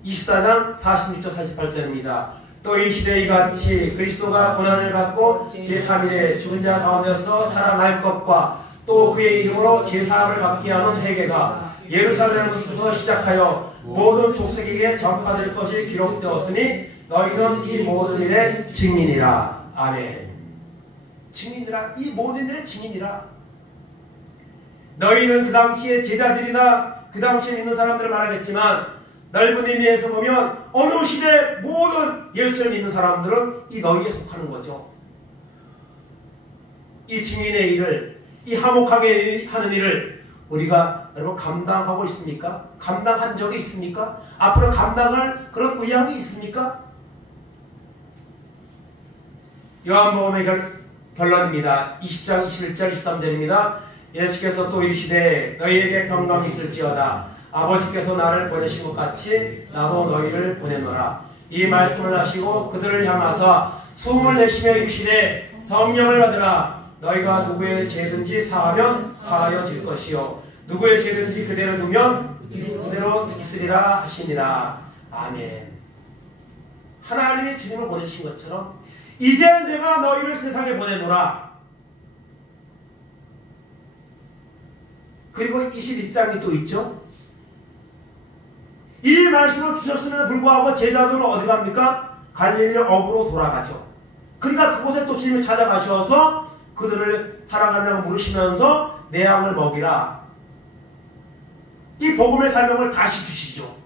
24장 46절 48절입니다. 또 이 시대에 이같이 그리스도가 고난을 받고 제3일에 죽은 자 가운데서 살아날 것과 또 그의 이름으로 제사함을 받게 하는 회개가 예루살렘에서 시작하여 모든 족속에게 전파될 것이 기록되었으니 너희는 이 모든 일의 증인이라. 아멘. 증인이라. 이 모든 일의 증인이라. 너희는 그 당시에 제자들이나 그 당시에 믿는 사람들을 말하겠지만 넓은 의미에서 보면 어느 시대 모든 예수를 믿는 사람들은 이 너희에 속하는 거죠. 이 증인의 일을, 이 화목하게 하는 일을 우리가 여러분 감당하고 있습니까? 감당한 적이 있습니까? 앞으로 감당할 그런 의향이 있습니까? 요한복음의 결론입니다. 20장 21절 23절입니다. 예수께서 또 이르시되 너희에게 평강이 있을지어다. 아버지께서 나를 보내신 것 같이 나도 너희를 보내노라. 이 말씀을 하시고 그들을 향하사 숨을 내쉬며 이르시되 성령을 받으라. 너희가 누구의 죄든지 사하면 사하여질 것이요 누구의 죄든지 그대로 두면 그대로 있으리라 하시니라. 아멘. 하나님이 주님을 보내신 것처럼 이제 내가 너희를 세상에 보내노라. 그리고 21장이 또 있죠. 이 말씀을 주셨음에도 불구하고 제자들은 어디 갑니까? 갈릴리 어부로 돌아가죠. 그러니까 그곳에 또 주님이 찾아가셔서 그들을 사랑하려고 물으시면서 내 양을 먹이라. 이 복음의 사명을 다시 주시죠.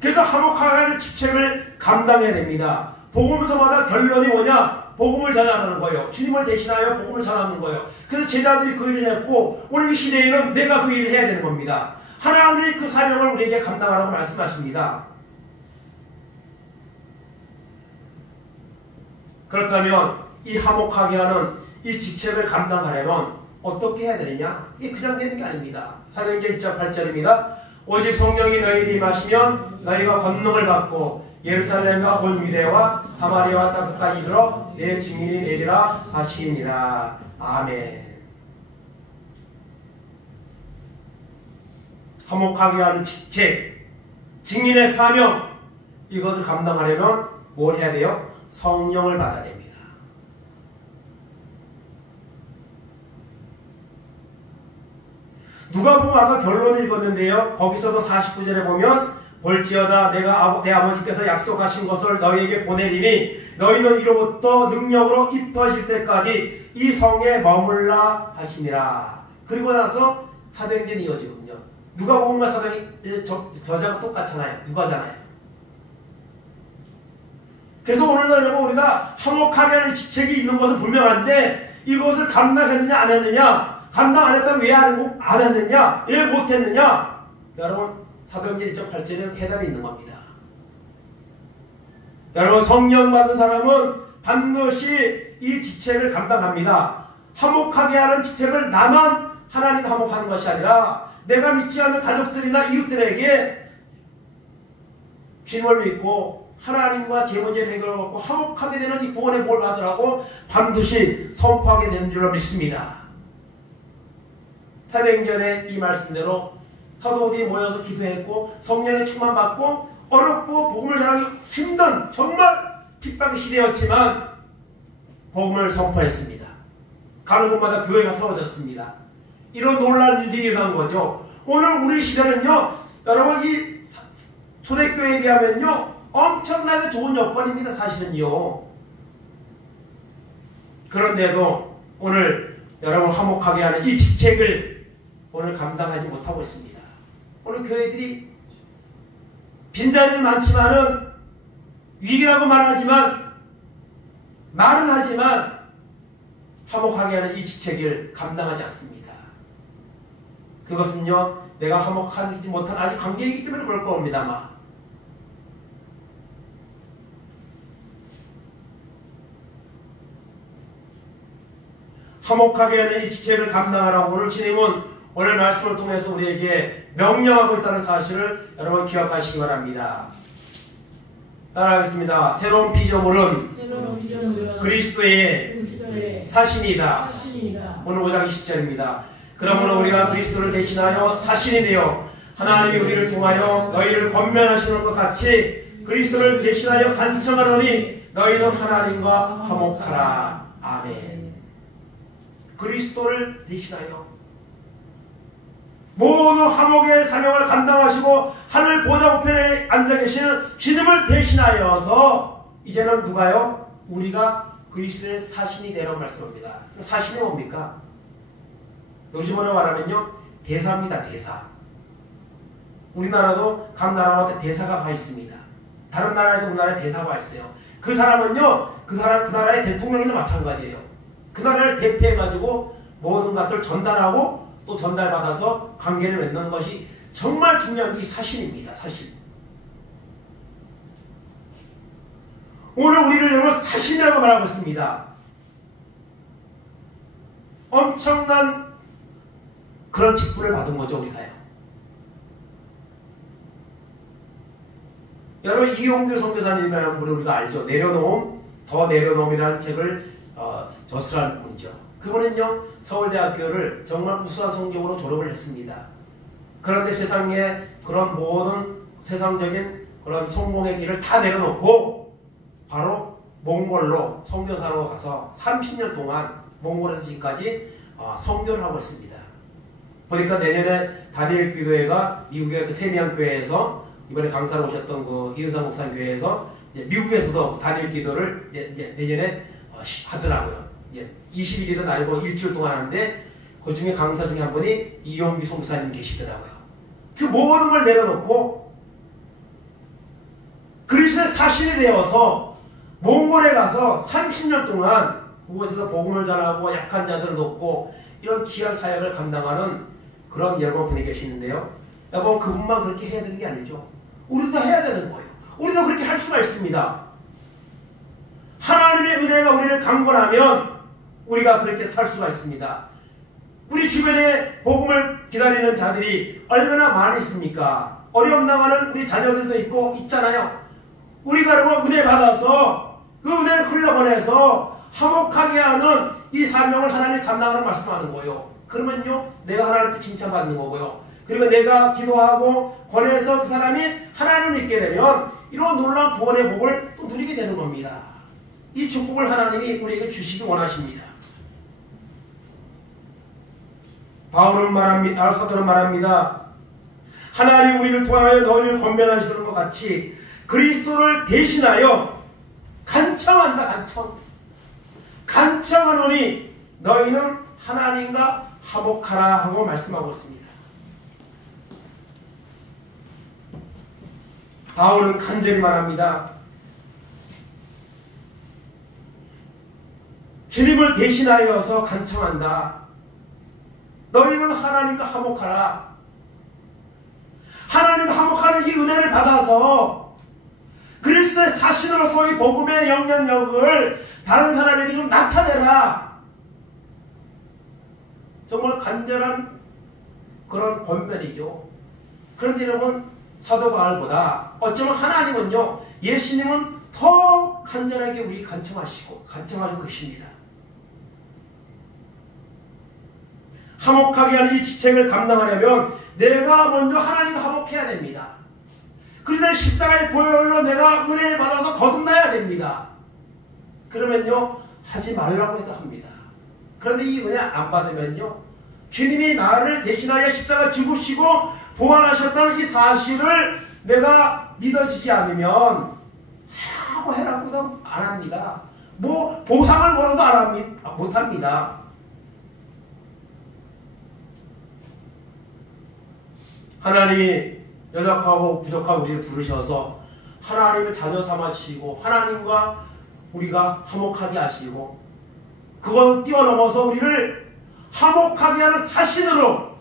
그래서 화목하게 직책을 감당해야 됩니다. 복음서마다 결론이 뭐냐? 복음을 전하는 거예요. 주님을 대신하여 복음을 전하는 거예요. 그래서 제자들이 그 일을 했고 오늘 이 시대에는 내가 그 일을 해야 되는 겁니다. 하나님이 그 사명을 우리에게 감당하라고 말씀하십니다. 그렇다면 이 화목하게 하는 이 직책을 감당하려면 어떻게 해야 되느냐? 이게 그냥 되는 게 아닙니다. 사도행전 1장 8절입니다. 오직 성령이 너희에게 임하시면 너희가 권능을 받고 예루살렘과 온 유대와 사마리아와 땅 끝까지 이르러 내 증인이 되리라 하시니라. 아멘. 화목하게 하는 직책, 증인의 사명, 이것을 감당하려면 뭘 해야 돼요? 성령을 받아야 됩니다. 누가복음 아까 결론을 읽었는데요. 거기서도 49절에 보면 볼지어다 내가 내 아버지께서 약속하신 것을 너희에게 보내리니 너희는 이로부터 능력으로 입혀질 때까지 이 성에 머물라 하시니라. 그리고 나서 사도행전이 이어지거든요. 누가복음과 사도행전 저자가 똑같잖아요. 누가잖아요. 그래서 오늘도 여러분 우리가 화목하게 하는 직책이 있는 것은 분명한데 이것을 감당했느냐 안 했느냐, 감당 안 했다면 왜 안 했느냐, 왜 못했느냐, 여러분 사도행전 1.8절에 해답이 있는 겁니다. 여러분 성령 받은 사람은 반드시 이 직책을 감당합니다. 화목하게 하는 직책을 나만 하나님과 화목하는 것이 아니라 내가 믿지 않는 가족들이나 이웃들에게 주님을 믿고 하나님과 제 문제를 해결하고 화목하게 되는 이 구원의 복을 받으라고 반드시 선포하게 되는 줄로 믿습니다. 사도행전의 이 말씀대로 사도들이 모여서 기도했고 성령의 충만 받고 어렵고 복음을 전하기 힘든 정말 핍박의 시대였지만 복음을 선포했습니다. 가는 곳마다 교회가 세워졌습니다. 이런 놀라운 일들이 일어난 거죠. 오늘 우리 시대는요, 여러분 이 초대교회에 비하면요 엄청나게 좋은 여건입니다. 사실은요. 그런데도 오늘 여러분 화목하게 하는 이 직책을 오늘 감당하지 못하고 있습니다. 오늘 교회들이 빈자리는 많지만은 위기라고 말은 하지만 화목하게 하는 이 직책을 감당하지 않습니다. 그것은요 내가 화목하지 못한 아직 관계이기 때문에 그럴 겁니다만 화목하게 하는 이 직책을 감당하라고 오늘 주님은 오늘 말씀을 통해서 우리에게 명령하고 있다는 사실을 여러분 기억하시기 바랍니다. 따라하겠습니다. 새로운 피조물은 그리스도의 사신이다. 오늘 5장 20절입니다. 그러므로 우리가 그리스도를 대신하여 사신이 되어 하나님이 우리를 통하여 너희를 권면하시는 것 같이 그리스도를 대신하여 간청하노니 너희는 하나님과 화목하라. 아멘. 그리스도를 대신하여 모든 화목의 사명을 감당하시고 하늘 보좌 우편에 앉아 계시는 주님을 대신하여서 이제는 누가요? 우리가 그리스도의 사신이 되라고 말씀합니다. 사신이 뭡니까? 요즘으로 말하면요 대사입니다. 대사. 우리나라도 각 나라마다 대사가 가 있습니다. 다른 나라에도 우리나라에 대사가 있어요. 그 사람은요 그 나라의 대통령이나 마찬가지예요. 그 나라를 대표해가지고 모든 것을 전달하고 또 전달받아서 관계를 맺는 것이 정말 중요한 이 사신입니다. 사신. 오늘 우리를 여러분 사신이라고 말하고 있습니다. 엄청난 그런 직분을 받은 거죠. 우리가요. 여러분 이용규 선교사님이라는 분을 우리가 알죠. 내려놓음, 더 내려놓음이라는 책을 저술한 분이죠. 그분은요 서울대학교를 정말 우수한 성적으로 졸업을 했습니다. 그런데 세상에 그런 모든 세상적인 그런 성공의 길을 다 내려놓고 바로 몽골로 선교사로 가서 30년 동안 몽골에서 지금까지 선교를 하고 있습니다. 보니까 내년에 다니엘 기도회가 미국의 그 세미양교회에서 이번에 강사로 오셨던 그 이은상 목사님 교회에서 이제 미국에서도 다니엘 기도를 이제 내년에 하더라고요. 20일이든 아니고 일주일 동안 하는데 그 중에 강사 중에 한 분이 이용규 송사님 계시더라고요. 그 모든 걸 내려놓고 그리스도의 사신이 되어서 몽골에 가서 30년 동안 그곳에서 복음을 전하고 약한 자들을 돕고 이런 귀한 사역을 감당하는 그런 여러분 분이 계시는데요. 여러분 그분만 그렇게 해야 되는 게 아니죠. 우리도 해야 되는 거예요. 우리도 그렇게 할 수가 있습니다. 하나님의 은혜가 우리를 강권하면 우리가 그렇게 살 수가 있습니다. 우리 주변에 복음을 기다리는 자들이 얼마나 많이 있습니까? 어려움 당하는 우리 자녀들도 있잖아요. 우리가 여러분 은혜 받아서 그 은혜를 흘려보내서 화목하게 하는 이 사명을 하나님이 감당하는 말씀하는 거예요. 그러면요 내가 하나님께 칭찬받는 거고요. 그리고 내가 기도하고 권해서 그 사람이 하나님을 믿게 되면 이런 놀라운 구원의 복을 또 누리게 되는 겁니다. 이 축복을 하나님이 우리에게 주시기 원하십니다. 바울은 말합니다. 사도는 말합니다. 하나님 우리를 통하여 너희를 권면하시는 것 같이 그리스도를 대신하여 간청한다. 간청하노니 너희는 하나님과 화목하라 하고 말씀하고 있습니다. 바울은 간절히 말합니다. 주님을 대신하여서 간청한다. 너희는 하나님과 화목하라. 하나님과 화목하는 이 은혜를 받아서 그리스도의 사신으로서의 복음의 영향력을 다른 사람에게 좀 나타내라. 정말 간절한 그런 권면이죠. 그런데 여러분, 사도 바울보다 어쩌면 하나님은요, 예수님은 더 간절하게 우리 간청하시고 계십니다. 화목하게 하는 이 직책을 감당하려면 내가 먼저 하나님과 화목해야 됩니다. 그래서 십자가의 보혈로 내가 은혜를 받아서 거듭나야 됩니다. 그러면요, 하지 말라고 해도 합니다. 그런데 이 은혜 안 받으면요, 주님이 나를 대신하여 십자가 죽으시고 부활하셨다는 이 사실을 내가 믿어지지 않으면 해라고도 안 합니다. 뭐 보상을 걸어도 못합니다. 하나님이 연약하고 부족한 우리를 부르셔서 하나님을 자녀 삼아주시고 하나님과 우리가 화목하게 하시고 그걸 뛰어넘어서 우리를 화목하게 하는 사신으로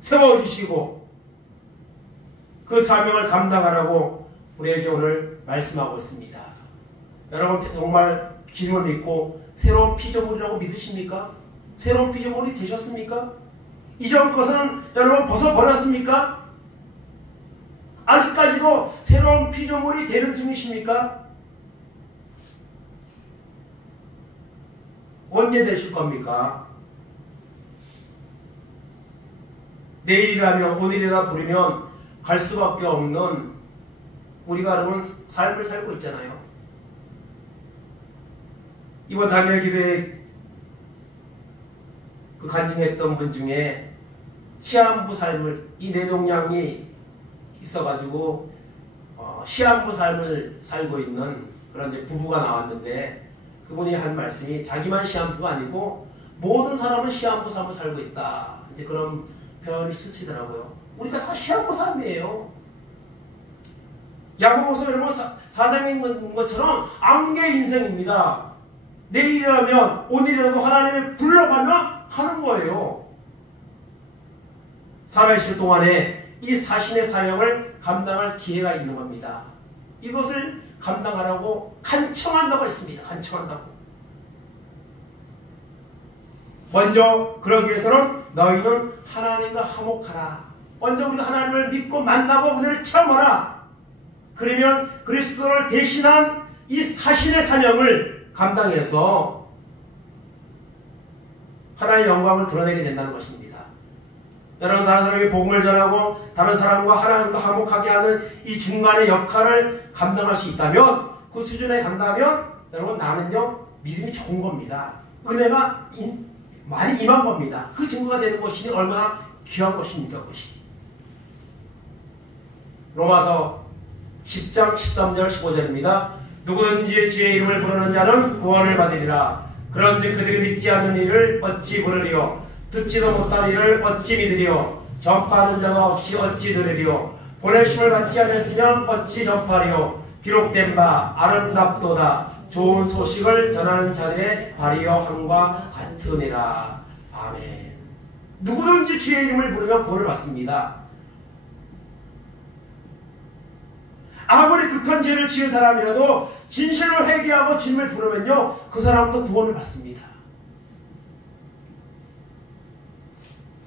세워주시고 그 사명을 감당하라고 우리에게 오늘 말씀하고 있습니다. 여러분 정말 주님을 믿고 새로운 피조물이라고 믿으십니까? 새로운 피조물이 되셨습니까? 이전 것은 여러분 벗어버렸습니까? 아직까지도 새로운 피조물이 되는 중이십니까? 언제 되실 겁니까? 내일이라면 오늘이라 부르면 갈 수밖에 없는 우리가 여러분 삶을 살고 있잖아요. 이번 단일 기도에 그 간증했던 분 중에 시한부 삶을 이 내동량이 있어가지고 시한부 삶을 살고 있는 그런 이제 부부가 나왔는데 그분이 한 말씀이 자기만 시한부가 아니고 모든 사람은 시한부 삶을 살고 있다. 이제 그런 표현을 쓰시더라고요. 우리가 다 시한부 삶이에요. 야고보서 여러분 4장에 있는 것처럼 암개 인생입니다. 내일이라면 오늘이라도 하나님이 불러가면 하는 거예요. 3일씩 동안에 이 사신의 사명을 감당할 기회가 있는 겁니다. 이것을 감당하라고 간청한다고 했습니다. 간청한다고. 먼저 그러기 위해서는 너희는 하나님과 화목하라. 먼저 우리가 하나님을 믿고 만나고 은혜를 체험하라. 그러면 그리스도를 대신한 이 사신의 사명을 감당해서 하나님의 영광을 드러내게 된다는 것입니다. 여러분 다른 사람에게 복음을 전하고 다른 사람과 하나님과 화목하게 하는 이 중간의 역할을 감당할 수 있다면 그 수준에 간다면 여러분 나는요 믿음이 좋은 겁니다. 은혜가 많이 임한 겁니다. 그 증거가 되는 것이 얼마나 귀한 것입니까? 그것이. 로마서 10장 13절 15절입니다. 누구든지 주의 이름을 부르는 자는 구원을 받으리라. 그런즉 그들이 믿지 않는 이를 어찌 부르리요? 듣지도 못한 이를 어찌 믿으리요? 전파하는 자가 없이 어찌 들으리요? 보내심을 받지 않았으면 어찌 전파리요? 기록된 바 아름답도다. 좋은 소식을 전하는 자들의 발이여 함과 같으니라. 아멘. 누구든지 주의 이름을 부르면 구원을 받습니다. 아무리 극한 죄를 지은 사람이라도 진실로 회개하고 주님을 부르면요 그 사람도 구원을 받습니다.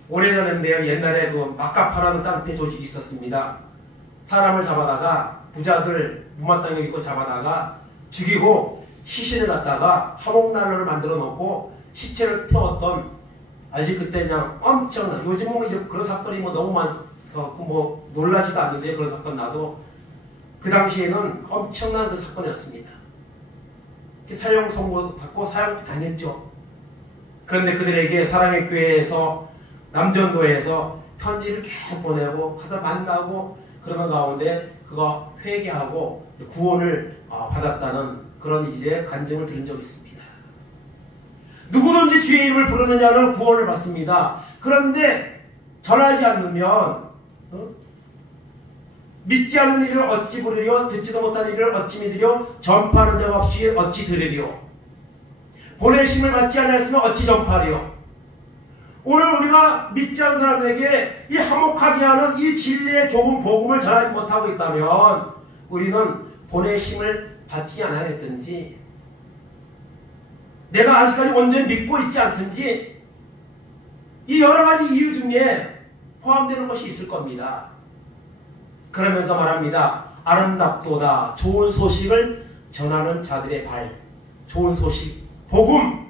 오래전인데요, 옛날에 그 마카파라는 깡패 조직이 있었습니다. 사람을 잡아다가 부자들 무마땅히 입고 잡아다가 죽이고 시신을 갖다가 화목난로를 만들어 놓고 시체를 태웠던, 아직 그때 그냥 엄청난, 요즘은 이제 그런 사건이 뭐 너무 뭐 놀라지도 않는데 그런 사건 나도 그 당시에는 엄청난 그 사건이었습니다. 사형 선고 받고 사형 당했죠. 그런데 그들에게 사랑의 교회에서 남전도에서 편지를 계속 보내고 가서 만나고 그러는 가운데 그가 회개하고 구원을 받았다는 그런 이제 간증을 들은 적이 있습니다. 누구든지 주의 이름을 부르는 자는 구원을 받습니다. 그런데 전하지 않으면 믿지 않는 이를 어찌 부르리요? 듣지도 못하는 이를 어찌 믿으리요? 전파하는 자가 없이 어찌 들으리요? 보내심을 받지 않았으면 어찌 전파하리요? 오늘 우리가 믿지 않는 사람들에게 이 화목하게 하는 이 진리의 좋은 복음을 전하지 못하고 있다면 우리는 보내심을 받지 않아야 했든지 내가 아직까지 온전히 믿고 있지 않든지 이 여러가지 이유 중에 포함되는 것이 있을 겁니다. 그러면서 말합니다. 아름답도다. 좋은 소식을 전하는 자들의 발. 좋은 소식. 복음.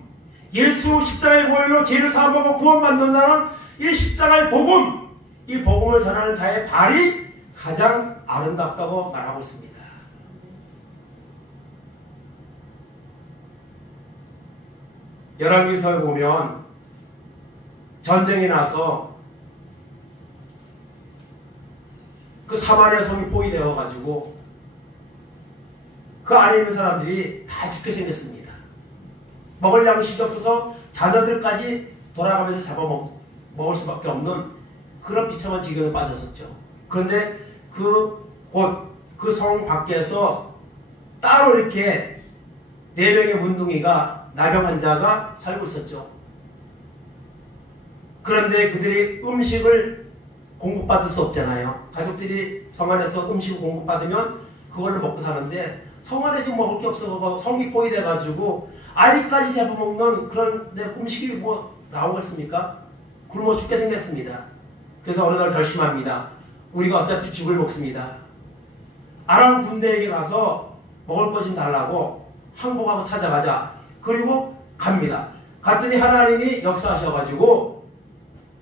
예수 십자가의 보혈로 죄를 사함받고 구원받는다는 이 십자가의 복음. 이 복음을 전하는 자의 발이 가장 아름답다고 말하고 있습니다. 열왕기서에 보면 전쟁이 나서 그 사마리아 성이 포위되어 가지고 그 안에 있는 사람들이 다 죽게 생겼습니다. 먹을 양식이 없어서 자녀들까지 돌아가면서 잡아먹을 수밖에 없는 그런 비참한 지경에 빠졌었죠. 그런데 그 성 밖에서 따로 이렇게 4명의 문둥이가 나병 환자가 살고 있었죠. 그런데 그들이 음식을 공급받을 수 없잖아요. 가족들이 성 안에서 음식을 공급받으면 그걸로 먹고 사는데 성 안에 지금 먹을 게 없어서 성이 포위돼가지고 아이까지 잡아먹는 그런 음식이 뭐 나오겠습니까? 굶어 죽게 생겼습니다. 그래서 어느 날 결심합니다. 우리가 어차피 죽을 먹습니다. 아람 군대에게 가서 먹을 것 좀 달라고 항복하고 찾아가자. 그리고 갑니다. 갔더니 하나님이 역사하셔가지고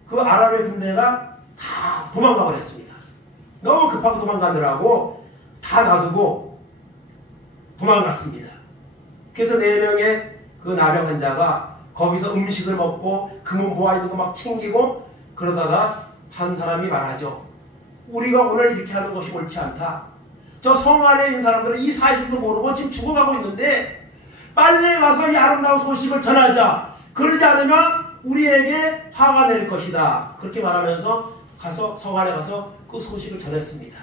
그 아람의 군대가 다 도망가 버렸습니다. 너무 급하게 도망가느라고 다 놔두고 도망갔습니다. 그래서 4명의 그 나병 환자가 거기서 음식을 먹고 금은 보아 있는 거 막 챙기고 그러다가 한 사람이 말하죠. 우리가 오늘 이렇게 하는 것이 옳지 않다. 저 성 안에 있는 사람들은 이 사실도 모르고 지금 죽어가고 있는데 빨리 가서 이 아름다운 소식을 전하자. 그러지 않으면 우리에게 화가 낼 것이다. 그렇게 말하면서 성 안에 가서 그 소식을 전했습니다.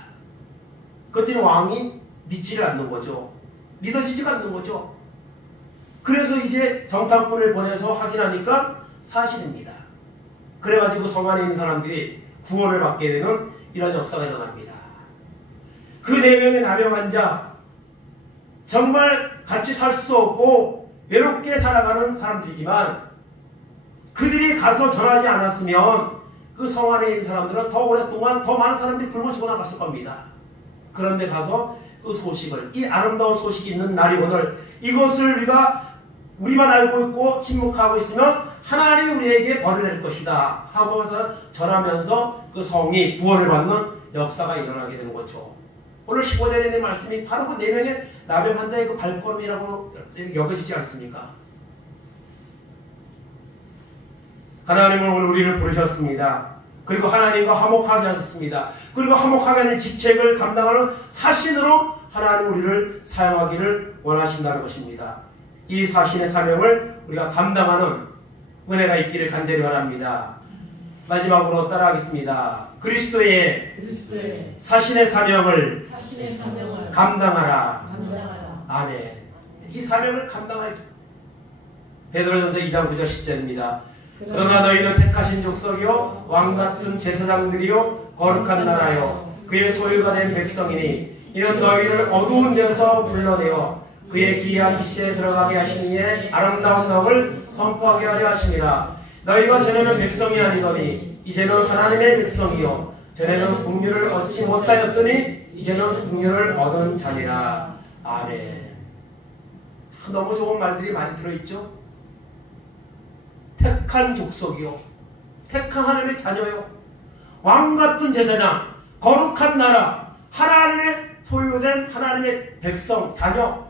그랬더니 왕이 믿지를 않는 거죠. 믿어지지가 않는 거죠. 그래서 이제 정탐꾼을 보내서 확인하니까 사실입니다. 그래가지고 성 안에 있는 사람들이 구원을 받게 되는 이런 역사가 일어납니다. 그 4명의 나병 환자, 정말 같이 살 수 없고 외롭게 살아가는 사람들이지만 그들이 가서 전하지 않았으면 그 성 안에 있는 사람들은 더 오랫동안 더 많은 사람들이 굶어 죽어 나갔을 겁니다. 그런데 가서 그 소식을, 이 아름다운 소식이 있는 날이 오늘, 이것을 우리만 알고 있고 침묵하고 있으면 하나님이 우리에게 벌을 낼 것이다 하고서 전하면서 그 성이 구원을 받는 역사가 일어나게 되는 거죠. 오늘 15절에 있는 말씀이 바로 그 4명의 나병 환자의 그 발걸음이라고 여겨지지 않습니까? 하나님은 오늘 우리를 부르셨습니다. 그리고 하나님과 화목하게 하셨습니다. 그리고 화목하게 하는 직책을 감당하는 사신으로 하나님 우리를 사용하기를 원하신다는 것입니다. 이 사신의 사명을 우리가 감당하는 은혜가 있기를 간절히 바랍니다. 마지막으로 따라하겠습니다. 그리스도의 사신의 사명을 감당하라. 아멘. 이 사명을 감당할 베드로전서 2장 9절 10절입니다. 그러나 너희는 택하신 족속이요 왕같은 제사장들이요 거룩한 나라요 그의 소유가 된 백성이니 이는 너희를 어두운 데서 불러내어 그의 기이한 빛에 들어가게 하신 이의 아름다운 덕을 선포하게 하려 하심이라. 너희가 전에는 백성이 아니더니 이제는 하나님의 백성이요 전에는 국류를 얻지 못하였더니 이제는 국류를 얻은 자니라. 아멘. 너무 좋은 말들이 많이 들어있죠. 택한 족속이요 택한 하나님의 자녀요 왕같은 제사장 거룩한 나라 하나님의 소유된 하나님의 백성 자녀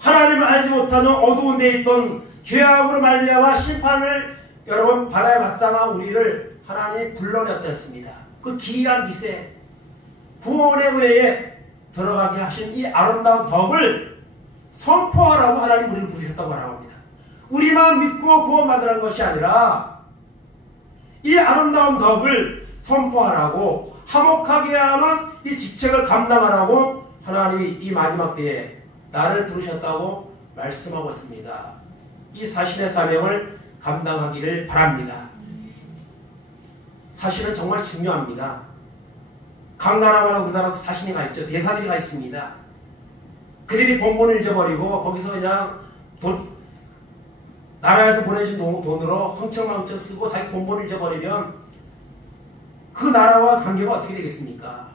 하나님을 알지 못하는 어두운 데 있던 죄악으로 말미암아 심판을 여러분 바다에 마땅한 우리를 하나님이 불러냈다 했습니다. 그 기이한 미세 구원의 은혜에 들어가게 하신 이 아름다운 덕을 선포하라고 하나님 우리를 부르셨다고 말합니다. 우리만 믿고 구원받으라는 것이 아니라 이 아름다운 덕을 선포하라고 화목하게 하는 이 직책을 감당하라고 하나님이 이 마지막 때에 나를 부르셨다고 말씀하고 있습니다. 이 사신의 사명을 감당하기를 바랍니다. 사신은 정말 중요합니다. 각 나라마다 우리나라도 사신이 가 있죠. 대사들이 가 있습니다. 그들이 본본을 잊어버리고 거기서 그냥 나라에서 보내준 돈으로 흥청망청 쓰고 자기 본본을 잊어버리면 그 나라와 관계가 어떻게 되겠습니까?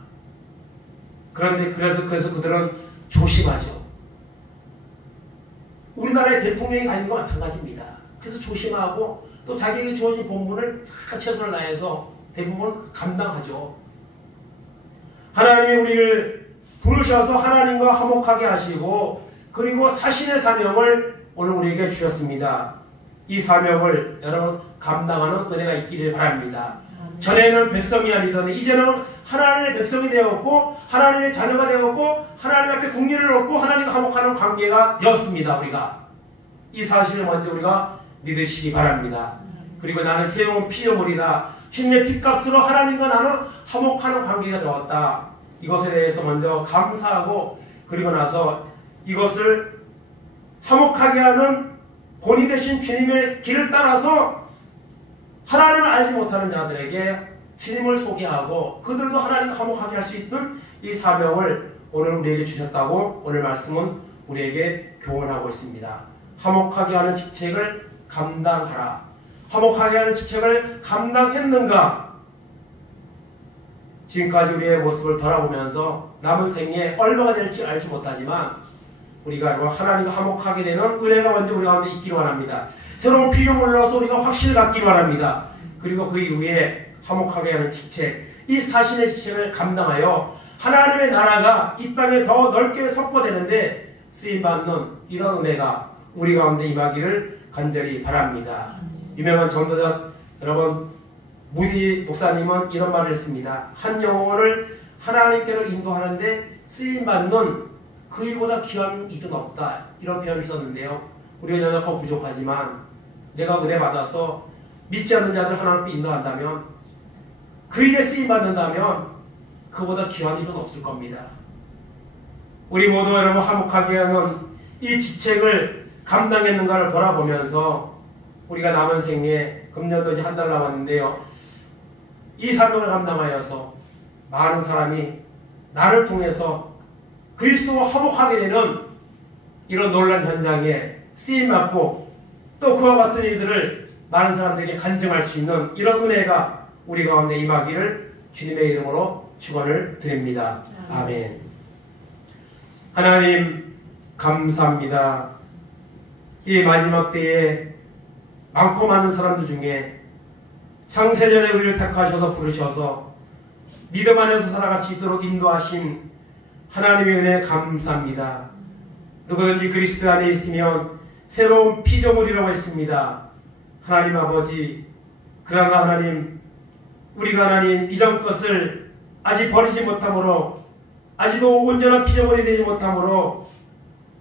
그런데 그래서 그들은 조심하죠. 우리나라의 대통령이 가 있는 거 마찬가지입니다. 그래서 조심하고 또 자기에게 주어진 본분을 잘 최선을 다해서 대부분 감당하죠. 하나님이 우리를 부르셔서 하나님과 화목하게 하시고 그리고 사신의 사명을 오늘 우리에게 주셨습니다. 이 사명을 여러분 감당하는 은혜가 있기를 바랍니다. 전에는 백성이 아니더니 이제는 하나님의 백성이 되었고 하나님의 자녀가 되었고 하나님 앞에 국리를 얻고 하나님과 화목하는 관계가 되었습니다. 우리가 이 사실을 먼저 우리가 믿으시기 바랍니다. 그리고 나는 새로운 피조물이다. 주님의 핏값으로 하나님과 나는 화목하는 관계가 되었다. 이것에 대해서 먼저 감사하고 그리고 나서 이것을 화목하게 하는 본이 되신 주님의 길을 따라서 하나님을 알지 못하는 자들에게 주님을 소개하고 그들도 하나님과 화목하게 할 수 있는 이 사명을 오늘 우리에게 주셨다고 오늘 말씀은 우리에게 교훈하고 있습니다. 화목하게 하는 직책을 감당하라. 화목하게 하는 직책을 감당했는가? 지금까지 우리의 모습을 돌아보면서 남은 생에 얼마가 될지 알지 못하지만 우리가 하나님과 화목하게 되는 은혜가 먼저 우리 가운데 있기를 원합니다. 새로운 피조물로서 우리가 확신을 갖기를 바랍니다. 그리고 그 이후에 화목하게 하는 직책, 이 사신의 직책을 감당하여 하나님의 나라가 이 땅에 더 넓게 선포되는데 쓰임받는 이런 은혜가 우리 가운데 임하기를 간절히 바랍니다. 유명한 전도자 여러분 무디 목사님은 이런 말을 했습니다. 한 영혼을 하나님께로 인도하는데 쓰임받는 그 일보다 귀한 일은 없다. 이런 표현을 썼는데요. 우리가 연약하고 부족하지만 내가 은혜 받아서 믿지 않는 자들 하나님 앞에 인도한다면 그 일에 쓰임받는다면 그보다 귀한 일은 없을 겁니다. 우리 모두 여러분 화목하게 하는 이 직책을 감당했는가를 돌아보면서 우리가 남은 생에 금년도 이제 한 달 남았는데요. 이 사명을 감당하여서 많은 사람이 나를 통해서 그리스도와 화목하게 되는 이런 놀란 현장에 쓰임받고 또 그와 같은 일들을 많은 사람들에게 간증할 수 있는 이런 은혜가 우리 가운데 임하기를 주님의 이름으로 축원을 드립니다. 아멘. 하나님 감사합니다. 이 마지막 때에 많고 많은 사람들 중에 창세전에 우리를 택하셔서 부르셔서 믿음 안에서 살아갈 수 있도록 인도하신 하나님의 은혜에 감사합니다. 누구든지 그리스도 안에 있으면 새로운 피조물이라고 했습니다. 하나님 아버지, 그러나 하나님 우리가 하나님 이전 것을 아직 버리지 못함으로 아직도 온전한 피조물이 되지 못함으로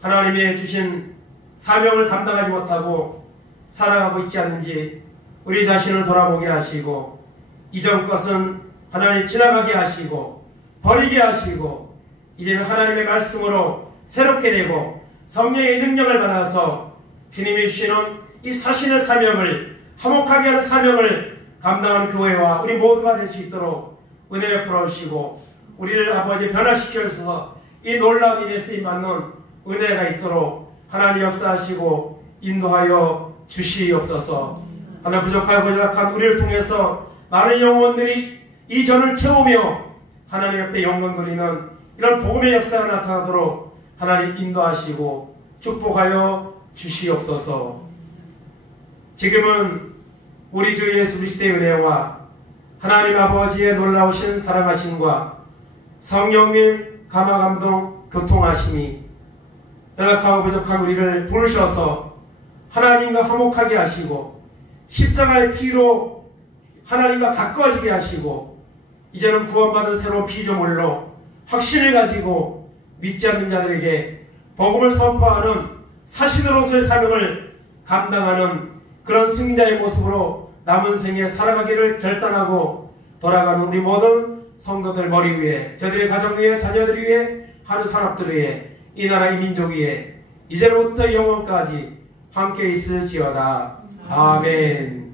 하나님의 주신 사명을 감당하지 못하고 살아가고 있지 않는지 우리 자신을 돌아보게 하시고 이전 것은 하나님 지나가게 하시고 버리게 하시고 이제는 하나님의 말씀으로 새롭게 되고 성령의 능력을 받아서 주님이 주시는 이 사신의 사명을 화목하게 하는 사명을 감당하는 교회와 우리 모두가 될 수 있도록 은혜 베풀어 주시고 우리를 아버지 변화시켜 주셔서 이 놀라운 일에 쓰임받는 은혜가 있도록 하나님 역사하시고 인도하여 주시옵소서. 하나님 부족하고 부족한 우리를 통해서 많은 영혼들이 이 전을 채우며 하나님 앞에 영광 돌리는 이런 복음의 역사가 나타나도록 하나님 인도하시고 축복하여 주시옵소서. 지금은 우리 주 예수 그리스도의 은혜와 하나님 아버지의 놀라우신 사랑하심과 성령님 감화감동 교통하심이 연약하고 부족한 우리를 부르셔서 하나님과 화목하게 하시고 십자가의 피로 하나님과 가까워지게 하시고 이제는 구원받은 새로운 피조물로 확신을 가지고 믿지 않는 자들에게 복음을 선포하는 사신으로서의 사명을 감당하는 그런 승자의 모습으로 남은 생에 살아가기를 결단하고 돌아가는 우리 모든 성도들 머리 위에, 저들의 가정 위에, 자녀들 위에, 하는 산업들 위에, 이 나라의 민족 위에 이제부터 영원까지 함께 있을지어다. 아멘.